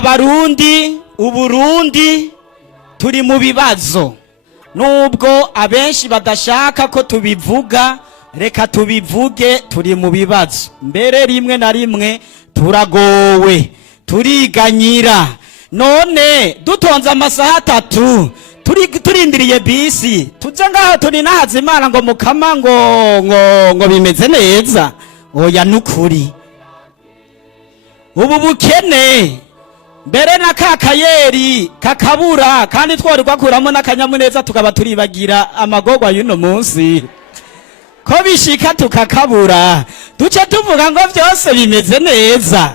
abarundi uburundi turi mu bibazo, nubwo abenshi badashaka ko tubivuga, reka tubivuge, turi mu bibazo. Mbere rimwe na rimwe turagowe, turiganyira. None dutonze amasaha 3 turindiriye bisi tuje ngaho turi nahaza Imana ngo mukama ngo bimeze neza. Oya nukuri ubu bukene mbere na kakayeri kakabura, kandi twari kwakuramo n'akanyamuneza tukaba turibagira amagorwa y'uno munsi ko bishika tukakabura, duce tuvuga ngo byose bimeze neza.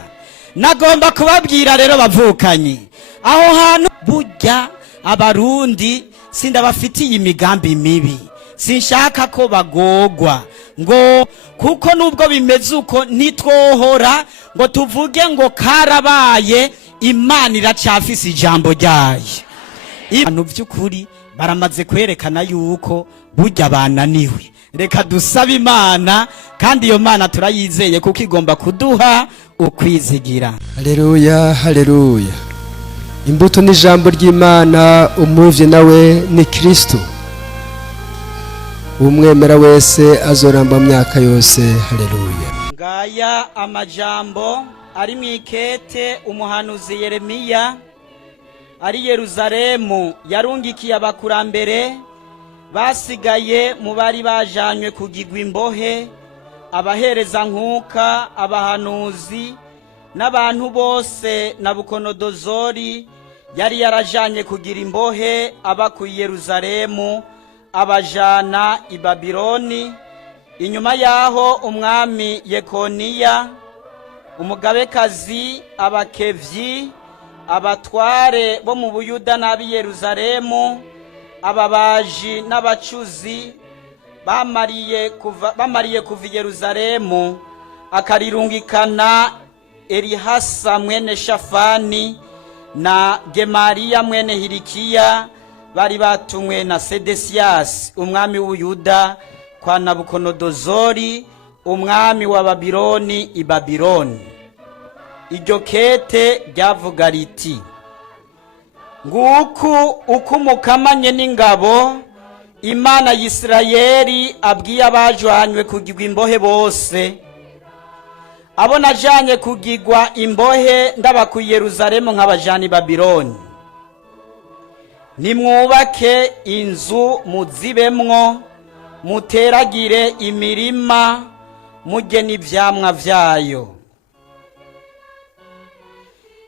Nagomba kubabwira rero bavukanye, aho hantu burya abarundi sindabafitiye imigambi mibi, sinshaka ko bagogwa ngo kuko nubwo bimeze uko ntitwohora ngo tuvuge ngo karabaye. Imana iracafise ijambo ryayo. Abantu by'ukuri baramaze kwerekana yuko burya bananiwe. Reka dusabe Imana, kandi iyo Mana turayizeye kuko igomba kuduha ukwizigira. Haleluya, haleluya. Imbuto n'ijambo ry'Imana, umuvye nawe ni Kristo. Umwemera wese azoramba myaka yose. Haleluya. Ngaya amajambo ari mwikete umuhanuzi Yeremiya ari Yerusalemu yarungikiye abakurambere basigaye mu bari bajanywe kugigwa imbohe, abahereza nkuka, abahanuzi n'abantu bose Nabukodonozori yari yarajanye kugira imbohe abakuye Yerusalemu abajana i Babiloni. Inyuma yaho umwami Yekoniya, umugabekazi, abakevyi, abatware bo mu Buyuda n'abi Yerusalemu, ababaji n'abacuzi bamariye kuva Yerusalemu, akarirungikana Elihasa mwene Shafani na Gemariya mwene Hilikiya, bari batumwe na Sedesiyasi umwami w'Ubuyuda kwa Nabukodonozori umwami wa Babiloni i Babiloni. Iryo kete ryavuga riti: nguku uko umukamanye n'ingabo Imana y'Isirayeli abwiye abajanywe kugigwa imbohe bose, abo najanye kugigwa imbohe ndabakuye Yerusalemu nk'abajana i Babiloni. Nimwubake inzu muzibemwo, muteragire imirima, mujye n'ivyamwa vyayo.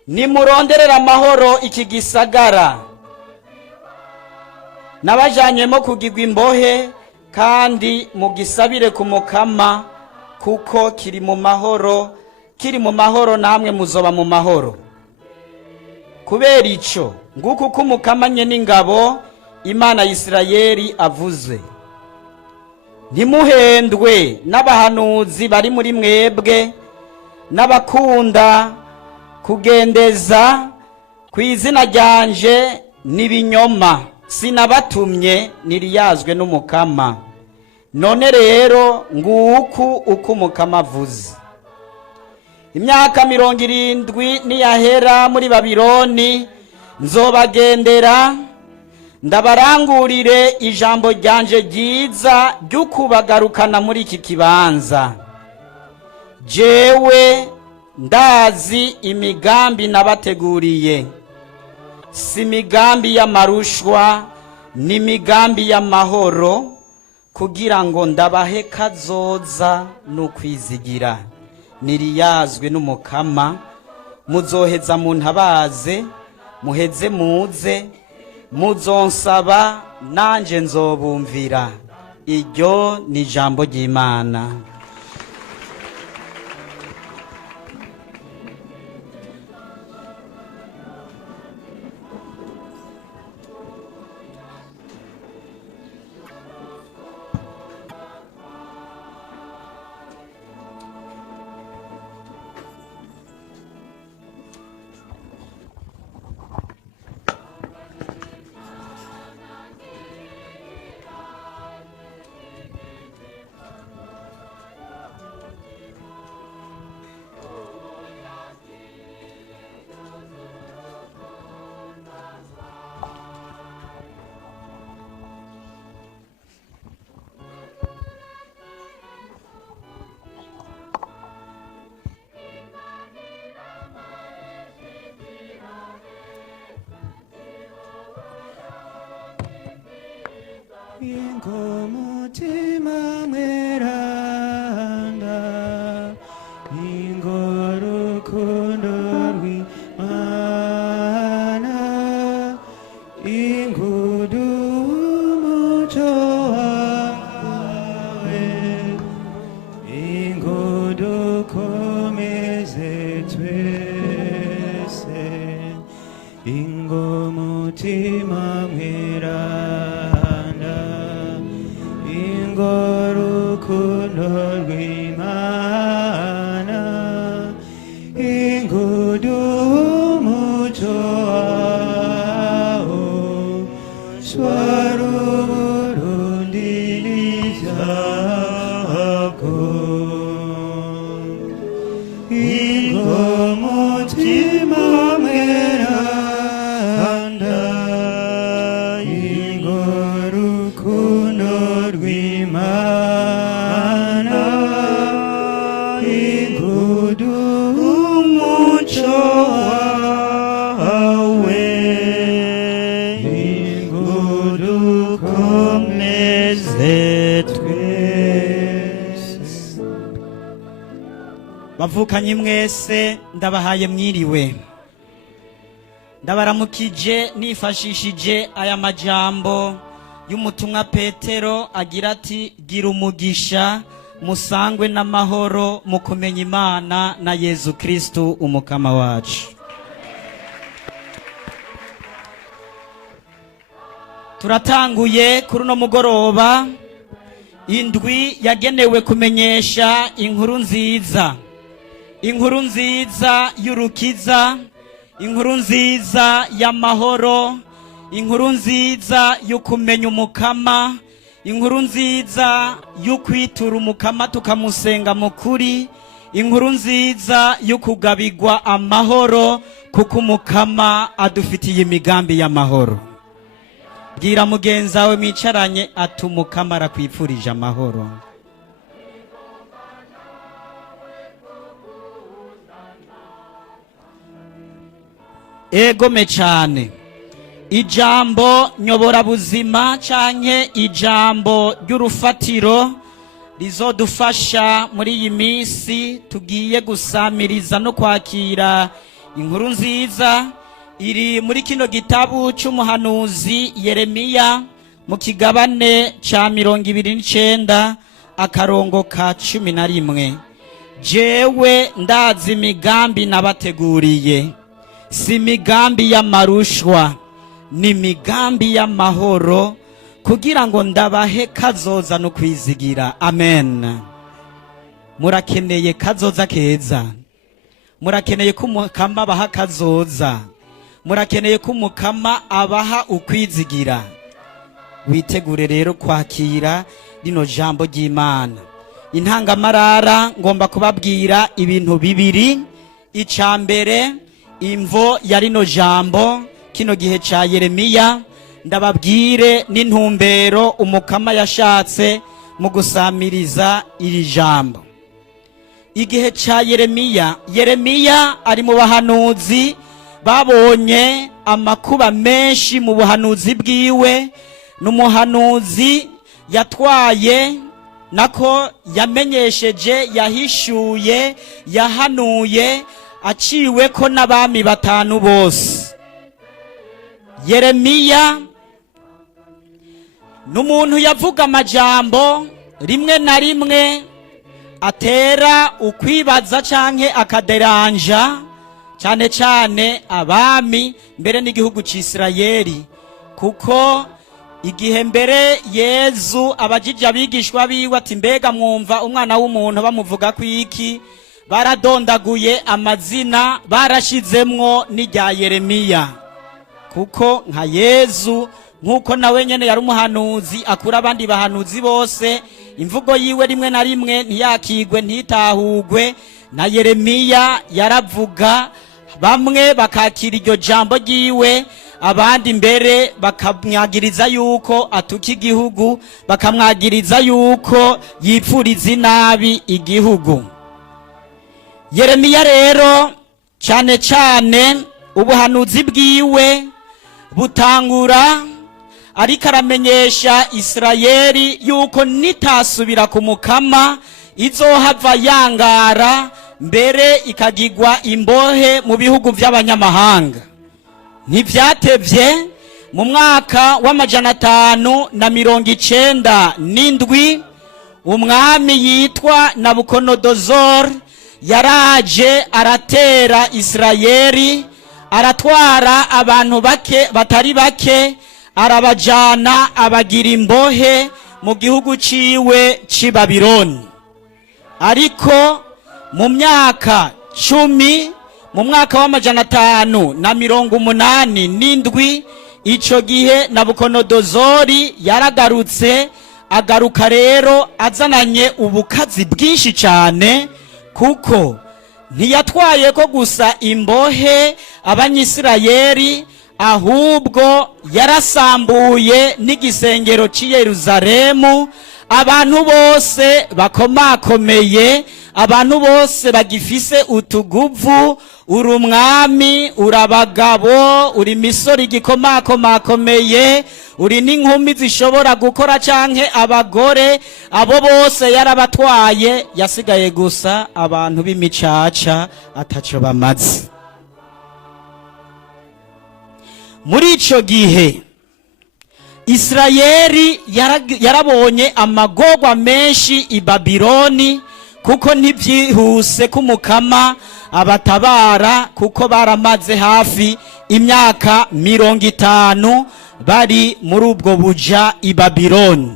Nimuronderera amahoro iki gisagara nabajanyemo kugigwa imbohe, kandi mugisabire ku Mukama kuko kiri mu mahoro namwe muzoba mu mahoro. Kubera ico nguko uko umukamanye n'ingabo Imana y'Isirayeli avuze: ntimuhendwe n'abahanuzi bari muri mwebwe n'abakunda kugendeza ku izina ryanje n'ibinyoma. Sinabatumye niriyazwe n'Umukama. None rero nguku uko Umukama avuze: imyaka 70 niyahera muri Babiloni, nzobagendera ndabarangurire ijambo ryanje ryiza ry'ukubagarukana muri iki kibanza. Jewe ndazi imigambi nabateguriye, si migambi y'amarushwa, ni migambi y'amahoro, kugira ngo ndabahe kazoza n'ukwizigira. Niriyazwe n'Umukama. Muzoheza muntabaze, muheze muze, muzonsaba nanje nzobumvira. Iryo ni ijambo ry'Imana. 인고무tima 멜란다 인고루쿠노 위마나 인구두 무조아웨 인구두 코메세 twe세 인고무tima 멜란다 인고루쿠노 위마나 인구두 무조아오 스와루무룬 딜리자고 인고무tima 멜란다 인고루쿠노 위마나 인구두 무조아웨 인구두 콤네세 twe세 bavukanye mwese ndabahaye mwiriwe ndabaramukije nifashishije aya majambo y'umutumwa Petero agira ati gira umugisha musangwe n'amahoro mu kumenya Imana na Yezu Kristu umukama wacu. Turatanguye kuri uno mugoroba indwi yagenewe kumenyesha inkuru nziza, inkuru nziza y'urukiza, inkuru nziza y'amahoro, inkuru nziza yo kumenya umukama, inkuru nziza yo kwitura umukama tukamusenga mukuri, inkuru nziza yo kugabirwa amahoro kuko umukama adufitiye imigambi y'amahoro. Bwira mugenzi wawe mwicaranye ati umukama arakwipfurije amahoro. Egome cyane. Ijambo nyobora buzima canke ijambo ry'urufatiro rizodufasha muri iyi minsi tugiye gusamiriza no kwakira inkuru nziza iri muri kino gitabu c'umuhanuzi Yeremiya mu kigabane ca 29 akarongo ka 11. Jewe ndazi imigambi nabateguriye, si imigambi y'amarushwa, ni imigambi y'amahoro kugira ngo ndabahe kazoza no kwizigira. Amen. Murakeneye kazoza keza, murakeneye ko umukama abaha kazoza, murakeneye ko umukama abaha ukwizigira. Witegure rero kwakira rino jambo ry'Imana. Intangamarara ngomba kubabwira ibintu bibiri. Icambere imvo ya rino jambo kino gihe ca Yeremiya, ndababwire n'intumbero umukama yashatse mu gusamiriza iri jambo. Igihe ca Yeremiya, Yeremiya ari mu bahanuzi babonye amakuba menshi mu buhanuzi bwiwe. N'umuhanuzi yatwaye nako yamenyesheje, yahishuye, yahanuye aciwe ko n'abami batanu bose. Yeremiya n'umuntu yavuga amajambo rimwe na rimwe atera ukwibaza canke akaderanja cyane cyane abami mbere n'igihugu c'Isirayeli, kuko igihe mbere Yezu abajije abigishwa biwe ati mbega mwumva umwana w'umuntu bamuvuga ko iki, baradondaguye amazina barashizemwo n'irya Yeremiya, kuko nka Yezu nkuko nawe nyene yari umuhanuzi akura abandi bahanuzi bose, imvugo yiwe rimwe na rimwe ntiyakigwe ntitahugwe. Na Yeremiya yaravuga, bamwe bakakira iryo jambo ryiwe, abandi mbere bakamwagiriza yuko atuka igihugu, bakamwagiriza yuko yipfuriza inabi igihugu. Yeremiya rero cyane ubuhanuzi bwiwe butangura ariko aramenyesha Isirayeli yuko nitasubira ku mukama izohava yangara, mbere ikagirwa imbohe mu bihugu by'abanyamahanga. Ntivyatevye, mu mwaka w'597 umwami yitwa Nabukodonozori yaraje aratera Isirayeli, aratwara abantu batari bake, arabajana abagira imbohe mu gihugu ciwe c'i Babironi. Ariko mu myaka 10, mu mwaka w'587 ico gihe Nabukodonozori yaragarutse, agaruka rero azananye ubukazi bwinshi cyane, kuko ntiyatwaye ko gusa imbohe abanyisirayeli, ahubwo yarasambuye n'igisengero c'i Yerusalemu. Abantu bose bakomakomeye, abantu bose bagifise utuguvu, uri umwami, uri abagabo, uri imisoro igikomakomakomeye, uri n'inkumi zishobora gukora canke abagore, abo bose yarabatwaye, yasigaye gusa abantu b'imicaca ataco bamaze. Muri ico gihe Isirayeli yarabonye amagorwa menshi i Babironi, kuko ntivyihuse kumukama abatabara, kuko baramaze hafi imyaka 50 bari muri ubwo buja i Babironi.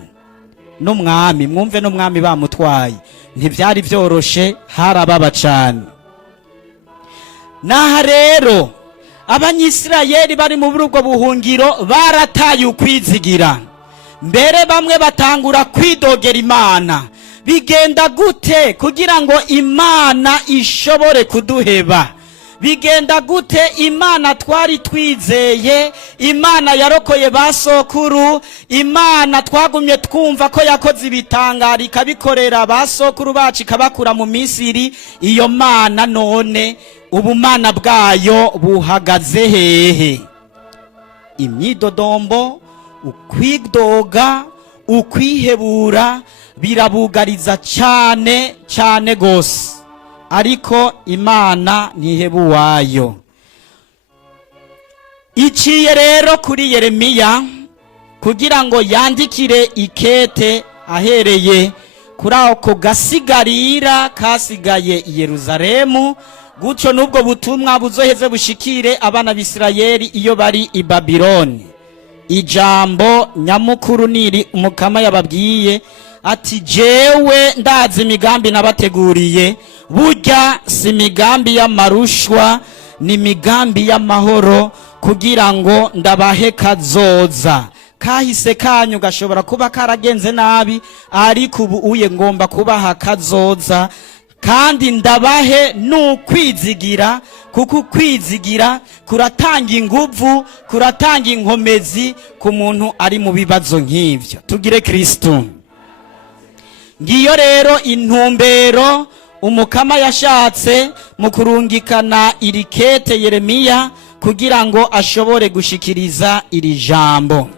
N'umwami, mwumve n'umwami bamutwaye, ntivyari vyoroshe, harababa cane. Naha rero abanyisirayeli bari mu ubwo buhungiro barataye ukwizigira, mbere bamwe batangura kwidogera Imana. Bigenda gute kugira ngo Imana ishobore kuduheba? Bigenda gute Imana twari twizeye, Imana yarokoye basokuru, Imana twagumye twumva ko yakoze ibitangaro ikabikorera basokuru bacu ikabakura mu Misiri, iyo Mana none ubumana bwayo buhagaze hehe? Imyidodombo, ukwidoga, ukwihebura birabugariza cyane cyane gose, ariko Imana ntihebuwayo. Iciye rero kuri Yeremiya kugira ngo yandikire ikete ahereye kuri ako gasigarira kasigaye i Yerusalemu, gutyo n'ubwo butumwa buzoheze bushikire abana b'Isirayeli iyo bari i Babironi. Ijambo nyamukuru niri umukama yababwiye ati, jewe ndazi imigambi nabateguriye, burya si imigambi y'amarushwa, ni imigambi y'amahoro, kugira ngo ndabahe kazoza. Kahise kanyu gashobora kuba karagenze nabi, ariko ubu uye ngomba kubaha kazoza, kandi ndabahe n'ukwizigira, kuko ukwizigira kuratanga inguvu, kuratanga inkomezi ku muntu ari mu bibazo nk'ivyo. Tugire Kristo. Ngiyo rero intumbero umukama yashatse mu kurungikana iri kete Yeremiya, kugira ngo ashobore gushikiriza iri jambo.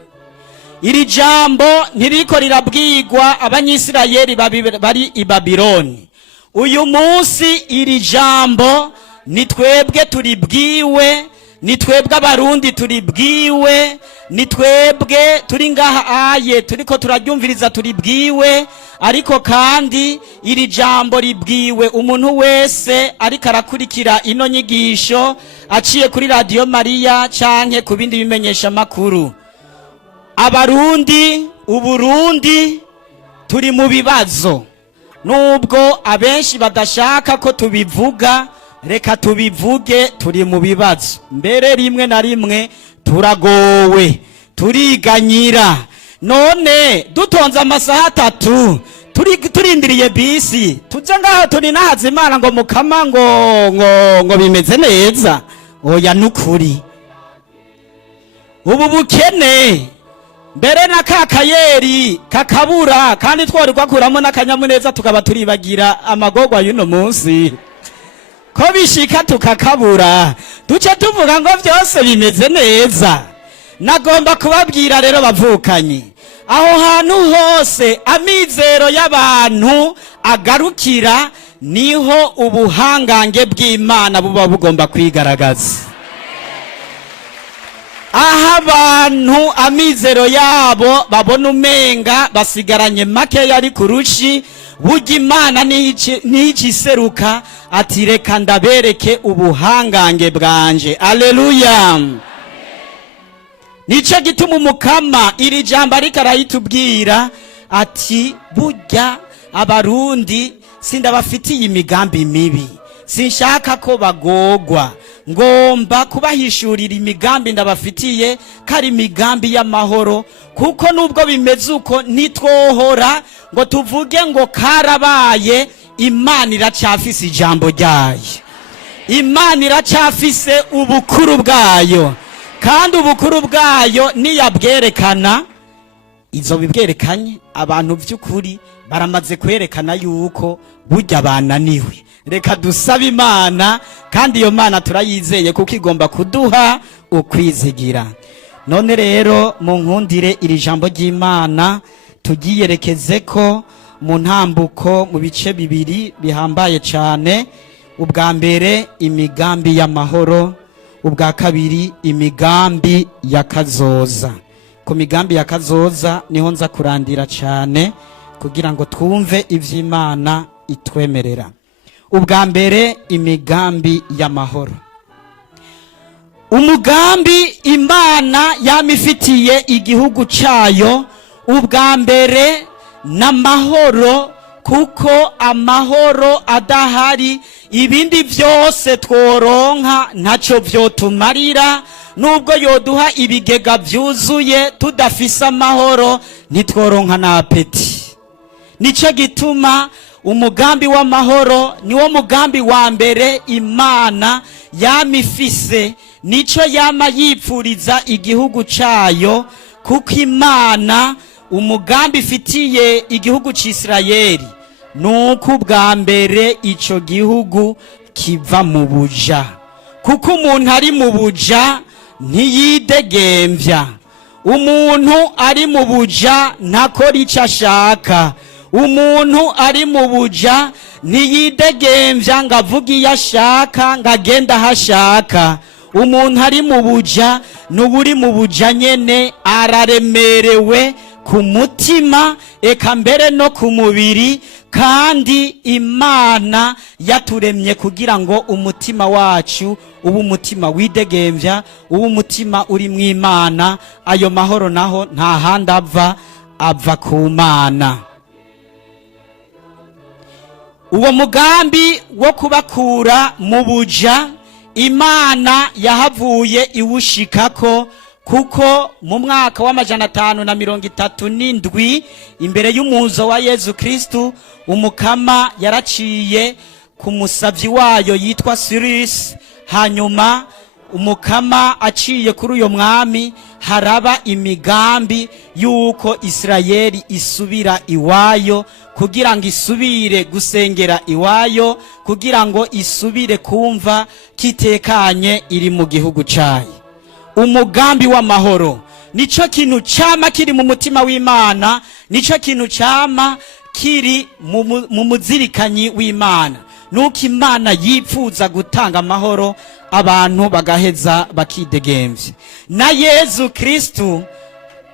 Iri jambo ntiriko rirabwirwa abanyisirayeli bari i Babironi. Uyu munsi iri jambo ni twebwe turibwiwe, ni twebwe abarundi turibwiwe, ni twebwe turi ngaha aye turiko turaryumviriza turibwiwe, ariko kandi iri jambo ribwiwe umuntu wese ariko arakurikira ino nyigisho aciye kuri Radio Maria canke ku bindi bimenyesha makuru. Abarundi, Uburundi turi mu bibazo, nubwo abenshi badashaka ko tubivuga, reka tubivuge, turi mu bibazo. Mbere rimwe na rimwe turagowe, turiganyira. None dutonze amasaha 3 turindiriye bisi, tuje ngaho turi nahaze Imana ngo mukama ngo bimeze neza. Oya nukuri, ubu bukene mbere na kakayeri kakabura, kandi twari kwakuramo n'akanyamuneza tukaba turibagira amagorwa y'uno munsi. Ko bishika tukakabura, duce tuvuga ngo byose bimeze neza. nagomba kubabwira rero bavukanyi, aho hantu hose amizero y'abantu agarukira niho ubuhangange bw'Imana buba bugomba kwigaragaza. aho abantu amizero yabo babona umenga basigaranye makeya ari kurushi, burya Imana n'igiseruka ati reka ndabereke ubuhangange bwanje. Aleluya. Nico gituma umukama iri jambo ariko arayitubwira ati burya abarundi sindabafitiye imigambi mibi, sinshaka ko bagogwa, ngomba kubahishurira imigambi ndabafitiye kari imigambi y'amahoro. Kuko nubwo bimeze uko ntitwohora ngo tuvuge ngo karabaye, Imana iracafise ijambo ryayo, Imana iracafise ubukuru bwayo, kandi ubukuru bwayo niyabwerekana izo bibwerekanye abantu by'ukuri baramaze kwerekana yuko burya bananiwe. Reka dusabe Imana, kandi iyo Mana turayizeye kuko igomba kuduha ukwizigira. None rero mu nkundire iri jambo ry'Imana tugiyerekeze ko mu ntambuko mu bice bibiri bihambaye cyane. Ubwa mbere imigambi y'amahoro, ubwa kabiri imigambi ya kazoza. Ku migambi ya kazoza niho nza kurandira cyane kugira ngo twumve ivy'Imana itwemerera. Ubwa mbere imigambi y'amahoro. Umugambi Imana yamifitiye igihugu cyayo, ubwa mbere n'amahoro, kuko amahoro adahari ibindi byose tworonka ntacyo vyotumarira. Nubwo yoduha ibigega byuzuye tudafise amahoro ntitworonka na apeti. Nico gituma umugambi w'amahoro niwo mugambi wa mbere Imana yamifise, nico yama yipfuriza igihugu cayo, kuko Imana umugambi ifitiye igihugu c'Isirayeli nuko ubwa mbere ico gihugu kiva mu buja. Kuko umuntu ari mu buja ntiyidegemvya, umuntu ari mu buja ntakora ico ashaka, umuntu ari mu buja ntiyidegemvya ngo avuge iyo ashaka ngo agende aho ashaka. Umuntu ari mu buja n'uburi mu buja nyene araremerewe ku mutima, eka mbere no ku mubiri. Kandi Imana yaturemye kugira ngo umutima wacu ubu umutima widegemvya, ubu umutima uri mu Imana. Ayo mahoro naho nta handi ava ku Mana. Uwo mugambi wo kubakura mu buja Imana yahavuye iwushikako, kuko mu mwaka w'537 imbere y'umuzo wa Yezu Kristu, umukama yaraciye ku musavyi wayo yitwa Cyrus. Hanyuma umukama aciye kuri uyo mwami, haraba imigambi yuko Isirayeli isubira iwayo, kugira ngo isubire gusengera iwayo, kugira ngo isubire kumva kitekanye iri mu gihugu cayo. Umugambi w'amahoro nico kintu cama kiri mu mutima w'Imana, nico kintu cama kiri mu muzirikanyi w'Imana. Nuko Imana yipfuza gutanga amahoro, abantu bagaheza bakidegemvya. Na Yezu Kristu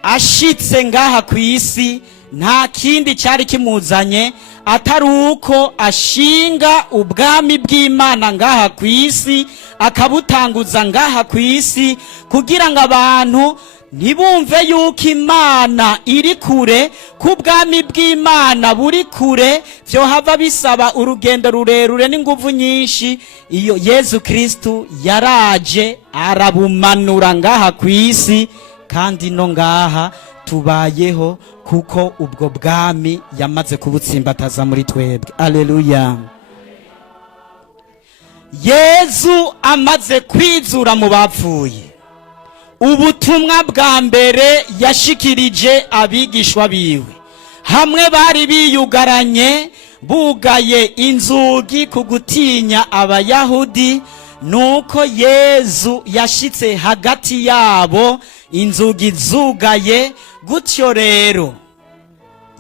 ashitse ngaha ku isi nta kindi cyari kimuzanye atari uko ashinga ubwami bw'Imana ngaha ku isi, akabutanguza ngaha ku isi, kugira ngo abantu ntibumve yuko Imana iri kure, ku bwami bw'Imana buri kure, vyo hava bisaba urugendo rurerure n'inguvu nyinshi. Iyo Yezu Kristu yaraje arabumanura ngaha ku isi, kandi no ngaha tubayeho, kuko ubwo bwami yamaze kubutsimbataza muri twebwe. Aleluya. Yezu amaze kwizura mu bapfuye, ubutumwa bwa mbere yashikirije abigishwa biwe, hamwe bari biyugaranye bugaye inzugi ku gutinya Abayahudi, nuko Yezu yashitse hagati yabo, inzugi zugaye. Gutyo rero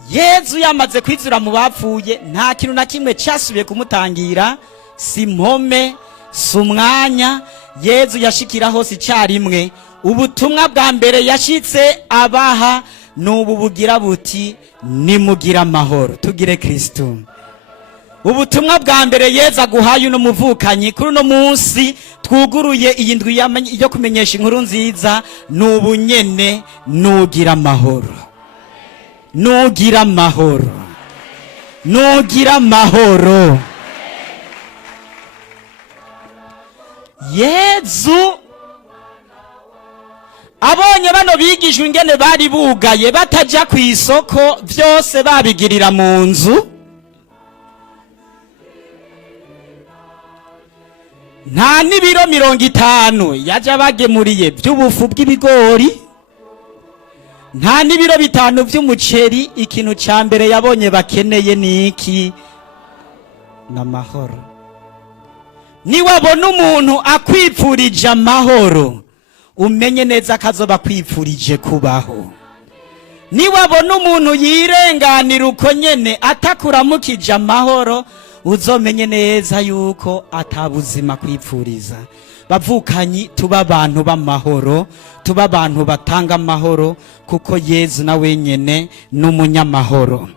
Yezu yamaze kwizura mu bapfuye, nta kintu na kimwe cyasubiye kumutangira, si mpome, si umwanya. Yezu yashikira hose icyarimwe. Ubutumwa bwa mbere yashitse abaha nubu bugira buti nimugira amahoro. Tugire Kristo. Ubutumwa bwa mbere Yezu aguhaye uno muvukanyi kuri uno munsi twuguruye iyi ndwi yo kumenyesha inkuru nziza, nubu nyene nugira amahoro, nugira amahoro, nugira amahoro. Yezu abonye bano bigishwa ingene bari bugaye bataja ku isoko, byose babigirira mu nzu, nta n'ibiro 50 yaja bagemuriye by'ubufu bw'ibigori, nta n'ibiro 5 by'umuceri. Ikintu cya mbere yabonye bakeneye ni iki? N'amahoro. Niwabona umuntu akwipfurije amahoro, umenye neza kazoba kwipfurije kubaho. Niwabona umuntu yirenganira uko nyene atakuramukije amahoro, uzomenye neza yuko atabuzima kwipfuriza. Bavukanyi, tuba abantu b'amahoro, tuba abantu batanga amahoro, kuko Yezu na wenyene n'umunyamahoro.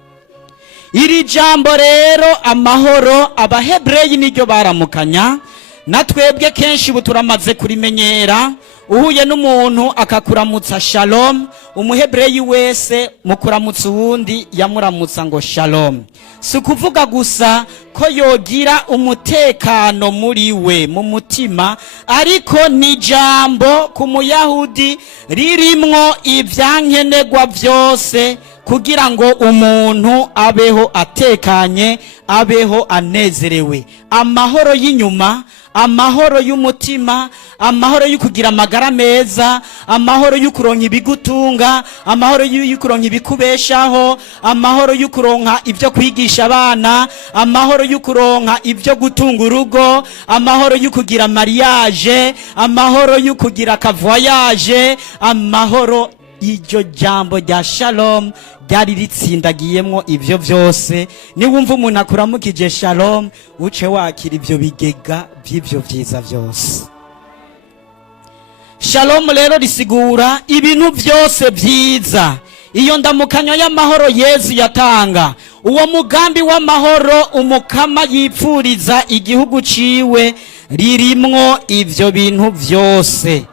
Iri jambo rero amahoro, abahebreyi niryo baramukanya, na twebwe kenshi ubu turamaze kurimenyera. Uhuye n'umuntu akakuramutsa shalom, umuhebreyi wese mu kuramutsa uwundi yamuramutsa ngo shalom. Si kuvuga gusa ko yogira umutekano muri we mu mutima, ariko ni jambo ku muyahudi ririmwo ivyankenerwa byose kugira ngo umuntu abeho atekanye, abeho anezerewe. Amahoro y'inyuma, amahoro y'umutima, amahoro y'ukugira amagara meza, amahoro y'ukuronka ibigutunga, amahoro y'ukuronka ibikubeshaho, amahoro y'ukuronka ibyo kwigisha abana, amahoro y'ukuronka ibyo gutunga urugo, amahoro y'ukugira mariage, amahoro y'ukugira kavoyage, amahoro. Iryo jambo rya shalom ryari ritsindagiyemwo ivyo vyose. Niwumva umuntu akuramukije shalom, uce wakira ivyo bigega vy'ivyo vyiza vyose. Shalom rero risigura ibintu vyose vyiza. Iyo ndamukanyo y'amahoro Yezu yatanga, uwo mugambi w'amahoro umukama yipfuriza igihugu ciwe, ririmwo ivyo bintu vyose.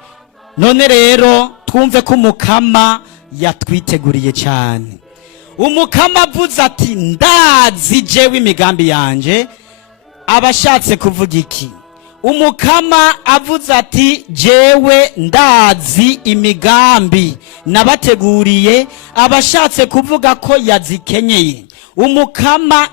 None rero twumve ko umukama yatwiteguriye cyane. Umukama avuze ati ndazi jewe imigambi yanje, abashatse kuvuga iki? Umukama avuze ati jewe ndazi imigambi nabateguriye, abashatse kuvuga ko yazikenyeye. Umukama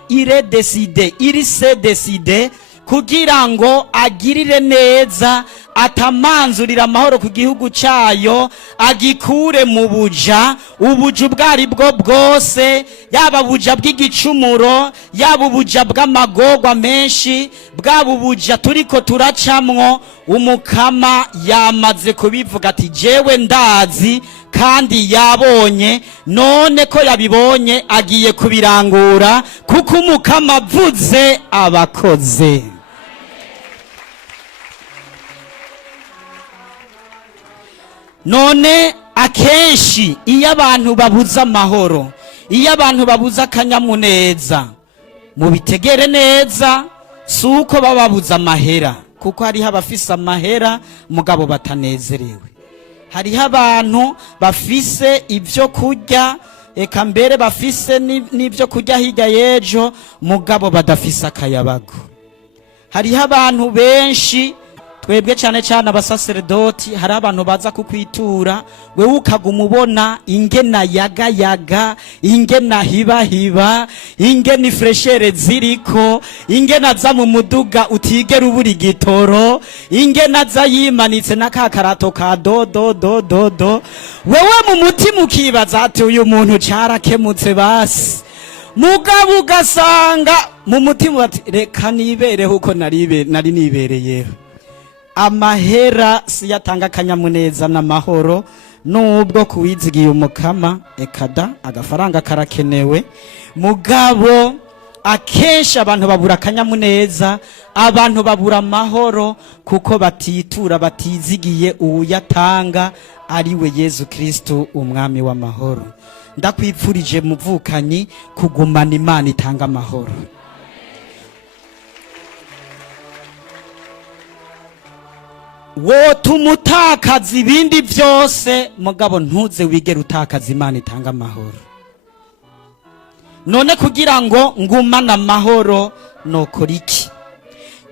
iri se decide kugira ngo agirire neza, atamanzurira amahoro ku gihugu cyayo, agikure mu buja, ubuja ubwari bwo bwose, yaba ubuja bw'igicumuro, yaba ubuja bw'amagorwa menshi, bwaba ubuja turiko turacamwo. Umukama yamaze kubivuga ati jewe ndazi, kandi yabonye, none ko yabibonye agiye kubirangura, kuko umukama avuze abakoze. None akenshi iyo abantu babuza amahoro, iyo abantu babuza akanyamuneza, mubitegere neza, si uko baba babuza amahera, kuko hariho abafise amahera mugabo batanezerewe. Hariho abantu bafise ibyo kurya, eka mbere bafise n'ibyo kurya hirya y'ejo, mugabo badafise akayabago. Hariho abantu benshi, twebwe cyane cyane abasaseredoti, hari abantu baza kukwitura, wewe ukaguma ubona ingena yagayaga, ingena hibahiba, ingena ifreshere ziriko, ingena za mu muduga utigera ubura igitoro, ingena za yimanitse n'akakarato ka do. Wewe mu mutima ukibaza ati uyu muntu carakemutse basi, mugabo ugasanga mu mutima ati reka nibereho uko nari nibereyeho. amahera si yatanga akanyamuneza n'amahoro, nubwo kuwizigiye umukama ekada agafaranga karakenewe, mugabo akenshi abantu babura akanyamuneza, abantu babura amahoro kuko batitura batizigiye uwuyatanga ariwe Yezu Kristo umwami w'amahoro. Ndakwipfurije muvukanyi kugumana Imana itanga amahoro. Wotuma utakaza ibindi byose mugabo ntuze wigera utakaza Imana itanga amahoro. None kugira ngo ngumana amahoro nokora iki?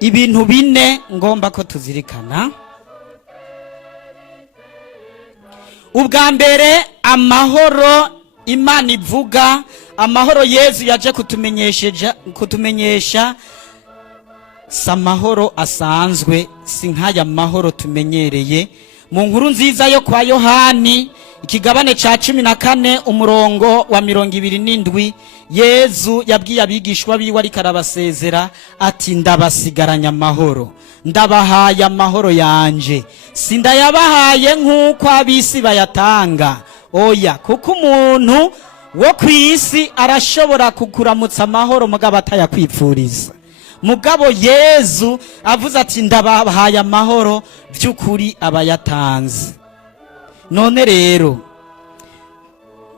Ibintu bine ngomba ko tuzirikana. Ubwa mbere, amahoro Imana ivuga, amahoro Yezu yaje kutumenyesha si amahoro asanzwe, si nk'aya mahoro tumenyereye. Mu nkuru nziza yo kwa Yohani ikigabane ca 14 umurongo wa 27, Yezu yabwiye abigishwa biwe ariko arabasezera ati ndabasigaranya amahoro, ndabahaye amahoro yanje, sindayabahaye nk'uko abisi bayatanga. Oya, kuko umuntu wo kwisi arashobora kukuramutsa amahoro mugabo atayakwipfuriza. Mugabo Yezu avuze ati ndabahaye amahoro by'ukuri abayatanze. None rero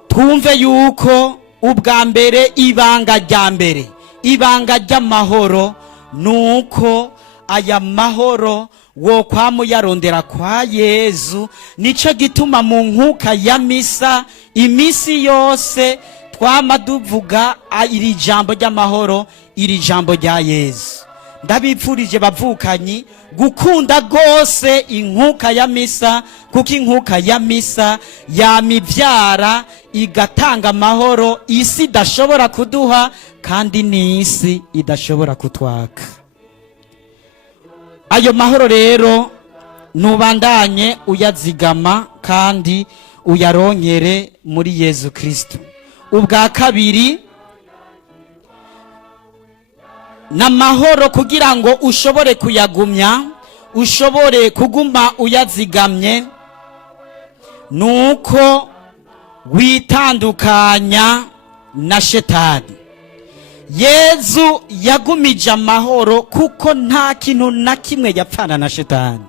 twumve yuko ubwa mbere, ibanga rya mbere, ibanga ry'amahoro nuko aya mahoro wo kwa muyarondera kwa Yezu. Nico gituma mu nkuka ya misa imisi yose twama duvuga iri jambo ry'amahoro, iri jambo rya Yezu. Ndabipfurije bavukanyi gukunda gose inkuka ya misa, kuko inkuka ya misa yamivyara igatanga amahoro isi idashobora kuduha, kandi n'isi idashobora kutwaka. Ayo mahoro rero nubandanye uyazigama kandi uyaronkere muri Yezu Kristo. Ubwa kabiri, n'amahoro kugira ngo ushobore kuyagumya, ushobore kuguma uyazigamye, nuko witandukanya na shetani. Yezu yagumije amahoro kuko nta kintu na kimwe yapfana na shetani.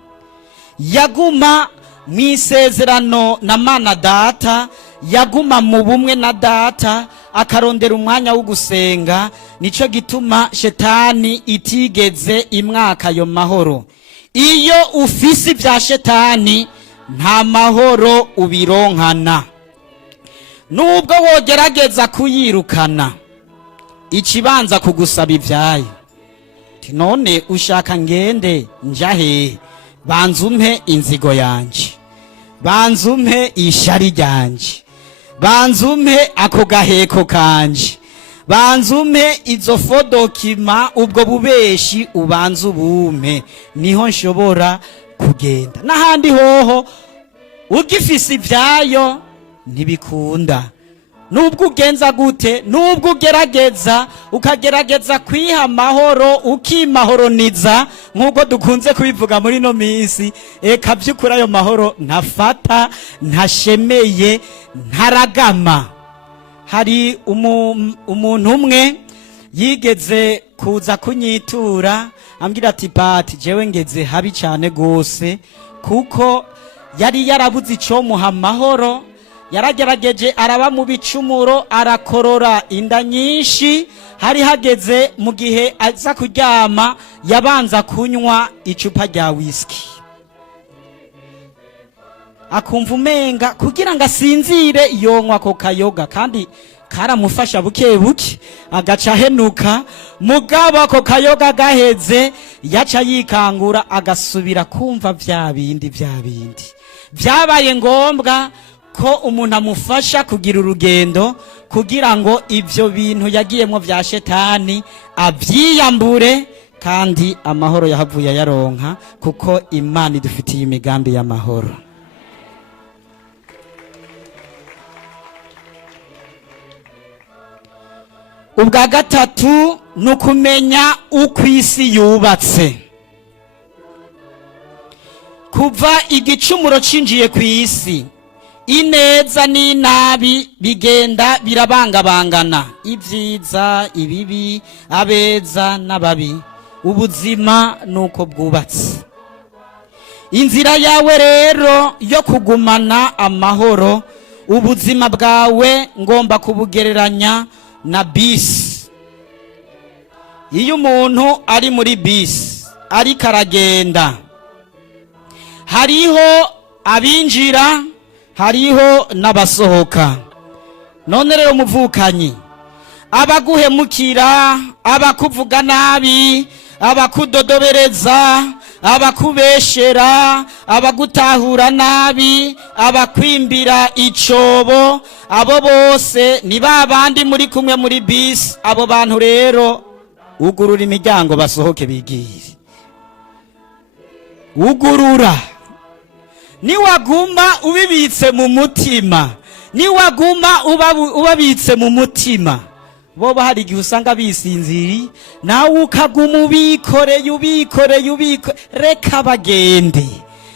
Yaguma mwisezerano na Mana Data, yaguma mu bumwe na Data, akarondera umwanya wo gusenga. Nico gituma shetani itigeze imwaka ayo mahoro. Iyo ufisi vya shetani nta mahoro ubironkana. Nubwo wogerageza kuyirukana, ikibanza kugusaba ivyayo. None ushaka ngende njahe? Banzumpe inzigo yanje, banzumpe ishari ryanje, banzumpe ako gaheko kanje, banzumpe izo fodokima, ubwo bubeshi ubanza ubumpe, niho nshobora kugenda. N'ahandi hoho ugifise ivyayo ntibikunda. Nubwo ugenza gute, nubwo ugerageza ukagerageza kwiha amahoro, ukimahoroniza nk'uko dukunze kubivuga muri no minsi, eka by'ukuri ayo mahoro ntafata, ntashemeye, ntaragama. Hari umuntu umwe yigeze kuza kunyitura ambwira ati Pati, jewe ngeze habi cyane gose, kuko yari yarabuze ico muha amahoro. Yaragerageje araba mu bicumuro, arakorora inda nyinshi. Hari hageze mu gihe aza kuryama yabanza kunywa icupa rya whisky, akumva umenga kugira ngo asinzire yonywa ako kayoga, kandi karamufasha buke buke agaca henuka. Mugabo ako kayoga gaheze yaca yikangura agasubira kumva vya bindi. Vyabaye ngombwa ko umuntu amufasha kugira urugendo kugira ngo ivyo bintu yagiyemo vya shetani avyiyambure, kandi amahoro yahavuye yaronka, kuko Imana idufitiye imigambi y'amahoro. Ubwa gatatu nukumenya uko isi yubatse. kuva igicumuro cinjiye ku isi, ineza n'inabi bigenda birabangabangana, ibyiza ibibi, abeza n'ababi. Ubuzima nuko bwubatse. Inzira yawe rero yo kugumana amahoro, ubuzima bwawe ngomba kubugereranya na bisi. Iyo umuntu ari muri bisi ariko aragenda, hariho abinjira, hariho n'abasohoka. None rero muvukanyi, abaguhemukira, abakuvuga nabi, abakudodobereza, abakubeshera, abagutahura nabi, abakwimbira icobo, abo bose ni babandi muri kumwe muri bisi. Abo bantu rero ugurura imiryango basohoke bigire. Ugurura. Niwaguma ubibitse mu mutima, niwaguma ubabitse mu mutima, boba hari igihe usanga bisinziri, nawe ukaguma ubikoreye. Reka bagende,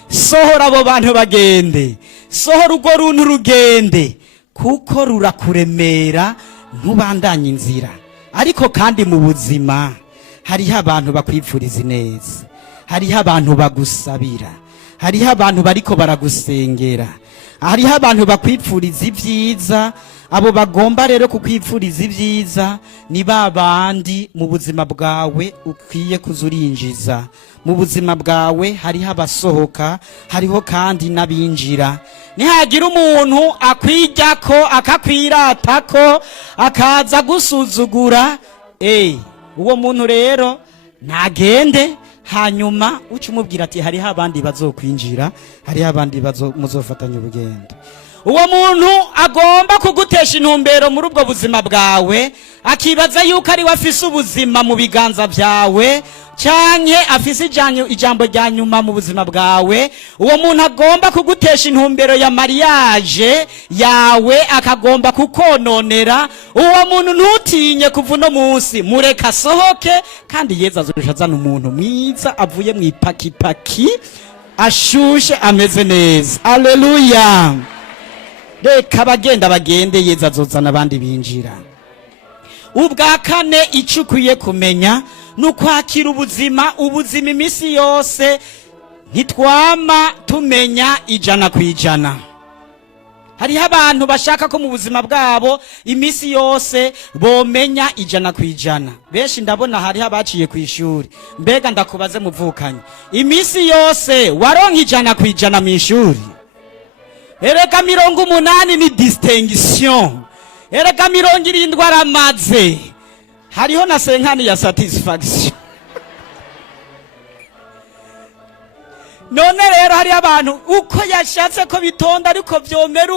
sohora abo bantu bagende, sohora urwo runtu rugende, kuko rurakuremera ntubandanye inzira. Ariko kandi mu buzima hariho abantu bakwipfuriza neza, hariho abantu bagusabira, hariho abantu bariko baragusengera, hariho abantu bakwipfuriza ibyiza. Abo bagomba rero kukwipfuriza ibyiza ni babandi mu buzima bwawe ukwiye kuzurinjiza. Mu buzima bwawe hariho abasohoka, hariho kandi n'abinjira. Nihagira umuntu akwijyako, akakwiratako, akaza gusuzugura, uwo muntu rero ntagende. Hanyuma uca umubwira ati hariho abandi bazokwinjira, hariho abandi muzofatanya ubugendo. Uwo muntu agomba kugutesha intumbero muri ubwo buzima bwawe, akibaza yuko ari we afise ubuzima mu biganza byawe, canke afise ijambo rya nyuma mu buzima bwawe. Uwo muntu agomba kugutesha intumbero ya mariage yawe, akagomba kukononera. Uwo muntu ntutinye kuva uno munsi, mureka asohoke, kandi Yesu azorusha azana umuntu mwiza avuye mu ipakipaki, ashushe ameze neza. Haleluya. Reka bagenda bagende, Yesu azozana abandi binjira. Ubwa kane icyo ukwiye kumenya ni ukwakira ubuzima. Ubuzima iminsi yose ntitwama tumenya 100%. Hariho abantu bashaka ko mu buzima bwabo iminsi yose bomenya 100%. Benshi ndabona hariho abaciye ku ishuri. Mbega ndakubaze muvukanye, iminsi yose waronka 100% mu ishuri? Erega 80 ni distinction. Erega 70 aramaze. Hariho na senkani ya satisfaction. None rero hari abantu uko yashatse ko bitonda ariko vyomera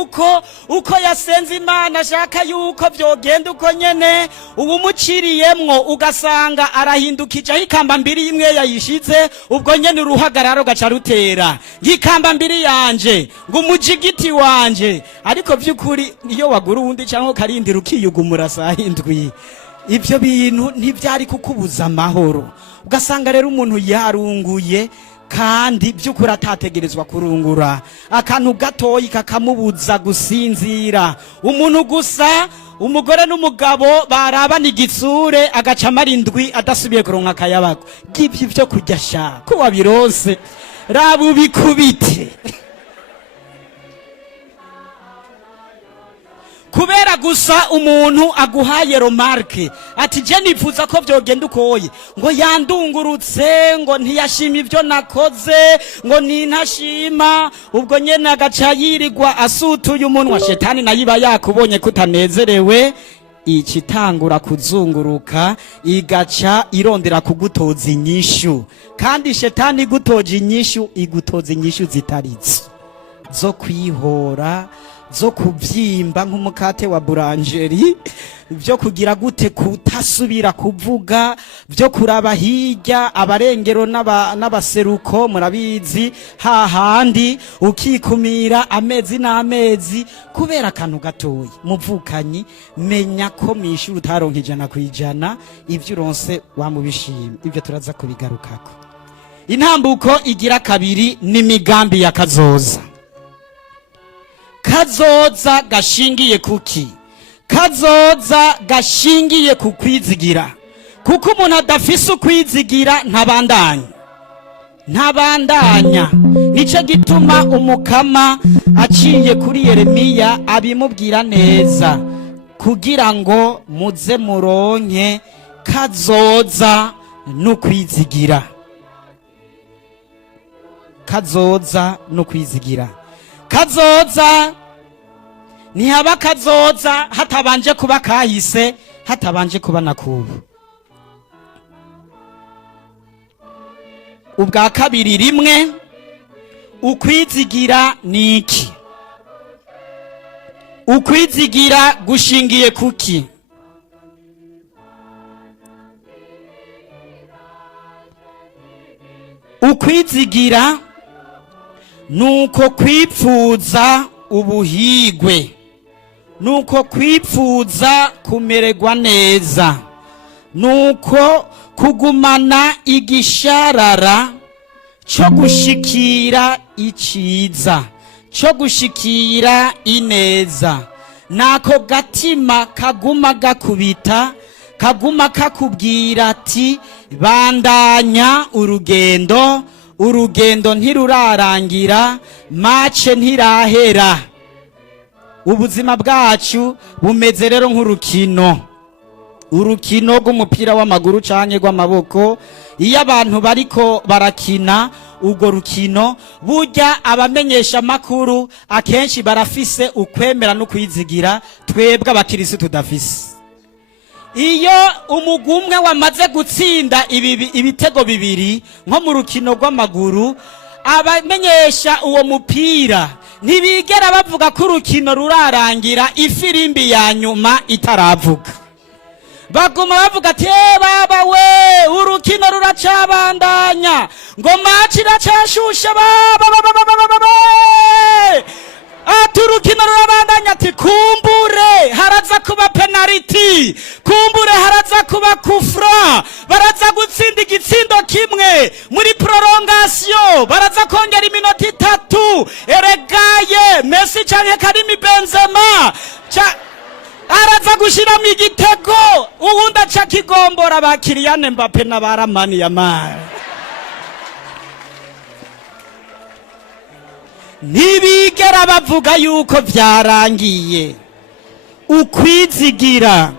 uko yasenze Imana ashaka yuko vyogenda uko nyene, ubumuciriyemwo ugasanga arahindukije ikamba mbiri imwe yayishize, ubwo nyene uruhagararo gaca rutera ngikamba mbiri yanje ngo umujigiti wanje. Ariko vy'ukuri iyo wagura uwundi canke karindira ukiyugumura sahindwi, ivyo bintu ntivyari kukubuza amahoro. Ugasanga rero umuntu yarunguye, kandi by'ukuri atategerezwa kurungura. Akantu gatoyi kakamubuza gusinzira. Umuntu gusa, umugore n'umugabo barabana igitsure, agaca marindwi adasubiye kuronka akayabago. Givye ivyo kurya sha ko wabirose, raba ubikubite. Kubera gusa umuntu aguhaye remarque ati je nifuza ko vyogenda ukoye, ngo yandungurutse, ngo ntiyashima ivyo nakoze, ngo nintashima, ubwo nyene agaca yirirwa asutuye umunwa. Shetani nayiba yakubonye kutanezerewe, ikitangura kuzunguruka, igaca irondera kugutoza inyishu. Kandi shetani igutoje inyishu, igutoza inyishu zitarizo, zo kwihora, zo kubyimba nk'umukate wa burangeri, byo kugira gute kutasubira kuvuga, byo kuraba hirya abarengero n'abaseruko. Murabizi hahandi ukikumira amezi n'amezi kubera akantu gatoyi. Muvukanyi, menya ko mwishuri utaronka 100%, ivyo uronse wamubishima. Ivyo turaza kubigarukako. intambuko igira kabiri n'imigambi ya kazoza. Kazoza gashingiye kuki? Kazoza gashingiye ku kwizigira, kuko umuntu adafise ukwizigira ntabandanya. Nico gituma umukama aciye kuri Yeremiya abimubwira neza, kugira ngo muze muronke kazoza n'ukwizigira. Kazoza n'ukwizigira. Kazoza ntihaba kazoza hatabanje kuba kahise, hatabanje kuba nakubu. Ubwa kabiri rimwe, ukwizigira ni iki? Ukwizigira gushingiye kuki? Ukwizigira nuko kwipfuza ubuhigwe, nuko kwipfuza kumererwa neza, nuko kugumana igisharara cyo gushikira iciza, cyo gushikira ineza. Nako gatima kaguma gakubita, kaguma kakubwira ati bandanya urugendo, urugendo ntirurarangira, mace ntirahera. Ubuzima bwacu bumeze rero nk'urukino, urukino rw'umupira w'amaguru canke rw'amaboko. Iyo abantu bariko barakina urwo rukino, burya abamenyesha makuru akenshi barafise ukwemera no kwizigira twebwe abakirisi tudafise. Iyo umugumwe wamaze gutsinda ibitego bibiri nko mu rukino rw'amaguru, abamenyesha uwo mupira ntibigera bavuga ko urukino rurarangira ifirimbi ya nyuma itaravuga. Baguma bavuga ati baba we, urukino ruracabandanya, ngo match iracashushe baba. Ati urukino rurabandanya, ati kumbure haraza kuba penalty, kumbure haraza kuba kufra, baraza gutsinda igitsindo kimwe muri prolongation, baraza kongera iminota 3, eregaye Messi canke Karim Benzema araza gushiramo igitego, uwundi aca kigombora ba Kylian Mbappe na Baramani Yamal. Ntibigera bavuga yuko vyarangiye. Ukwizigira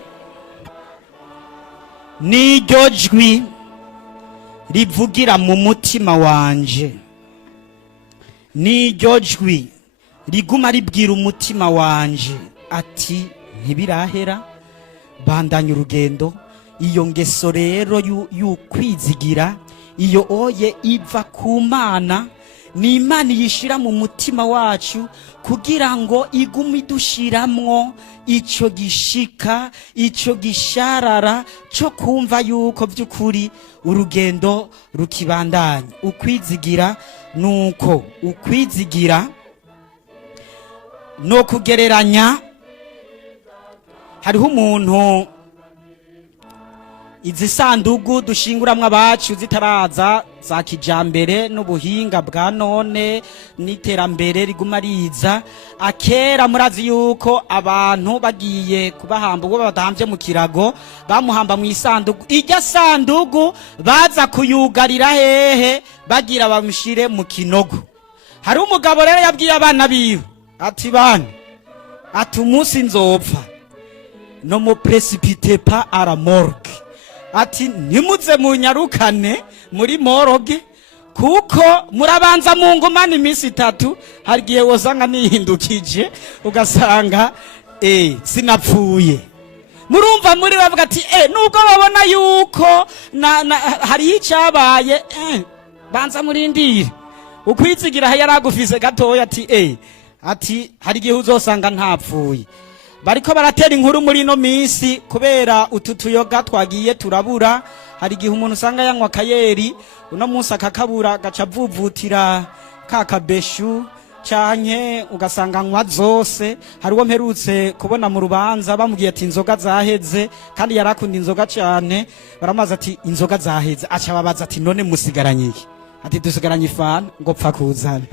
niryo jwi rivugira mu mutima wanje, niryo jwi riguma ribwira umutima wanje ati ntibirahera, bandanya urugendo. Iyo ngeso rero y'ukwizigira, iyo oye iva ku Mana, ni Imana yishira mu mutima wacu kugira ngo igume idushiramwo ico gishika, ico gisharara cyo kumva yuko by'ukuri urugendo rukibandanya. Ukwizigira nuko, ukwizigira no kugereranya. Hariho umuntu izi sandugu dushinguramwe abacu zitaraza za kijambere n'ubuhinga bwa none n'iterambere riguma riza. Akera murazi yuko abantu bagiye kubahamba ubwo badahambye mu kirago bamuhamba mu isandugu. Irya sandugu baza kuyugarira hehe bagira bamushire mu kinogo. Hari umugabo rero yabwiye abana biwe ati bana, ati umunsi nzopfa, no mu précipitez pas à la morgue. Ati ntimuze munyarukane muri morgue, kuko murabanza mu ngumana iminsi 3, harigiye wosanga nihindukije ugasanga sinapfuye. Murumva muri bavuga ati nubwo babona yuko hari icyabaye, banza murindire. Ukwizigira yaragufise gatoya ati harigiye uzosanga ntapfuye. Bariko baratera inkuru muri no minsi kubera ututuyoga twagiye turabura. Hari gihe umuntu usanga yanywa kayeri, uno munsi akakabura gaca vuvutira kakabeshu canke ugasanga nywa zose. Hari uwo mperutse kubona mu rubanza bamubwiye ati inzoga zaheze, kandi yarakunda inzoga cyane. Baramaze ati inzoga zaheze, aca babaza ati none musigaranye iki? ati dusigaranye ifana ngo pfa kuzana.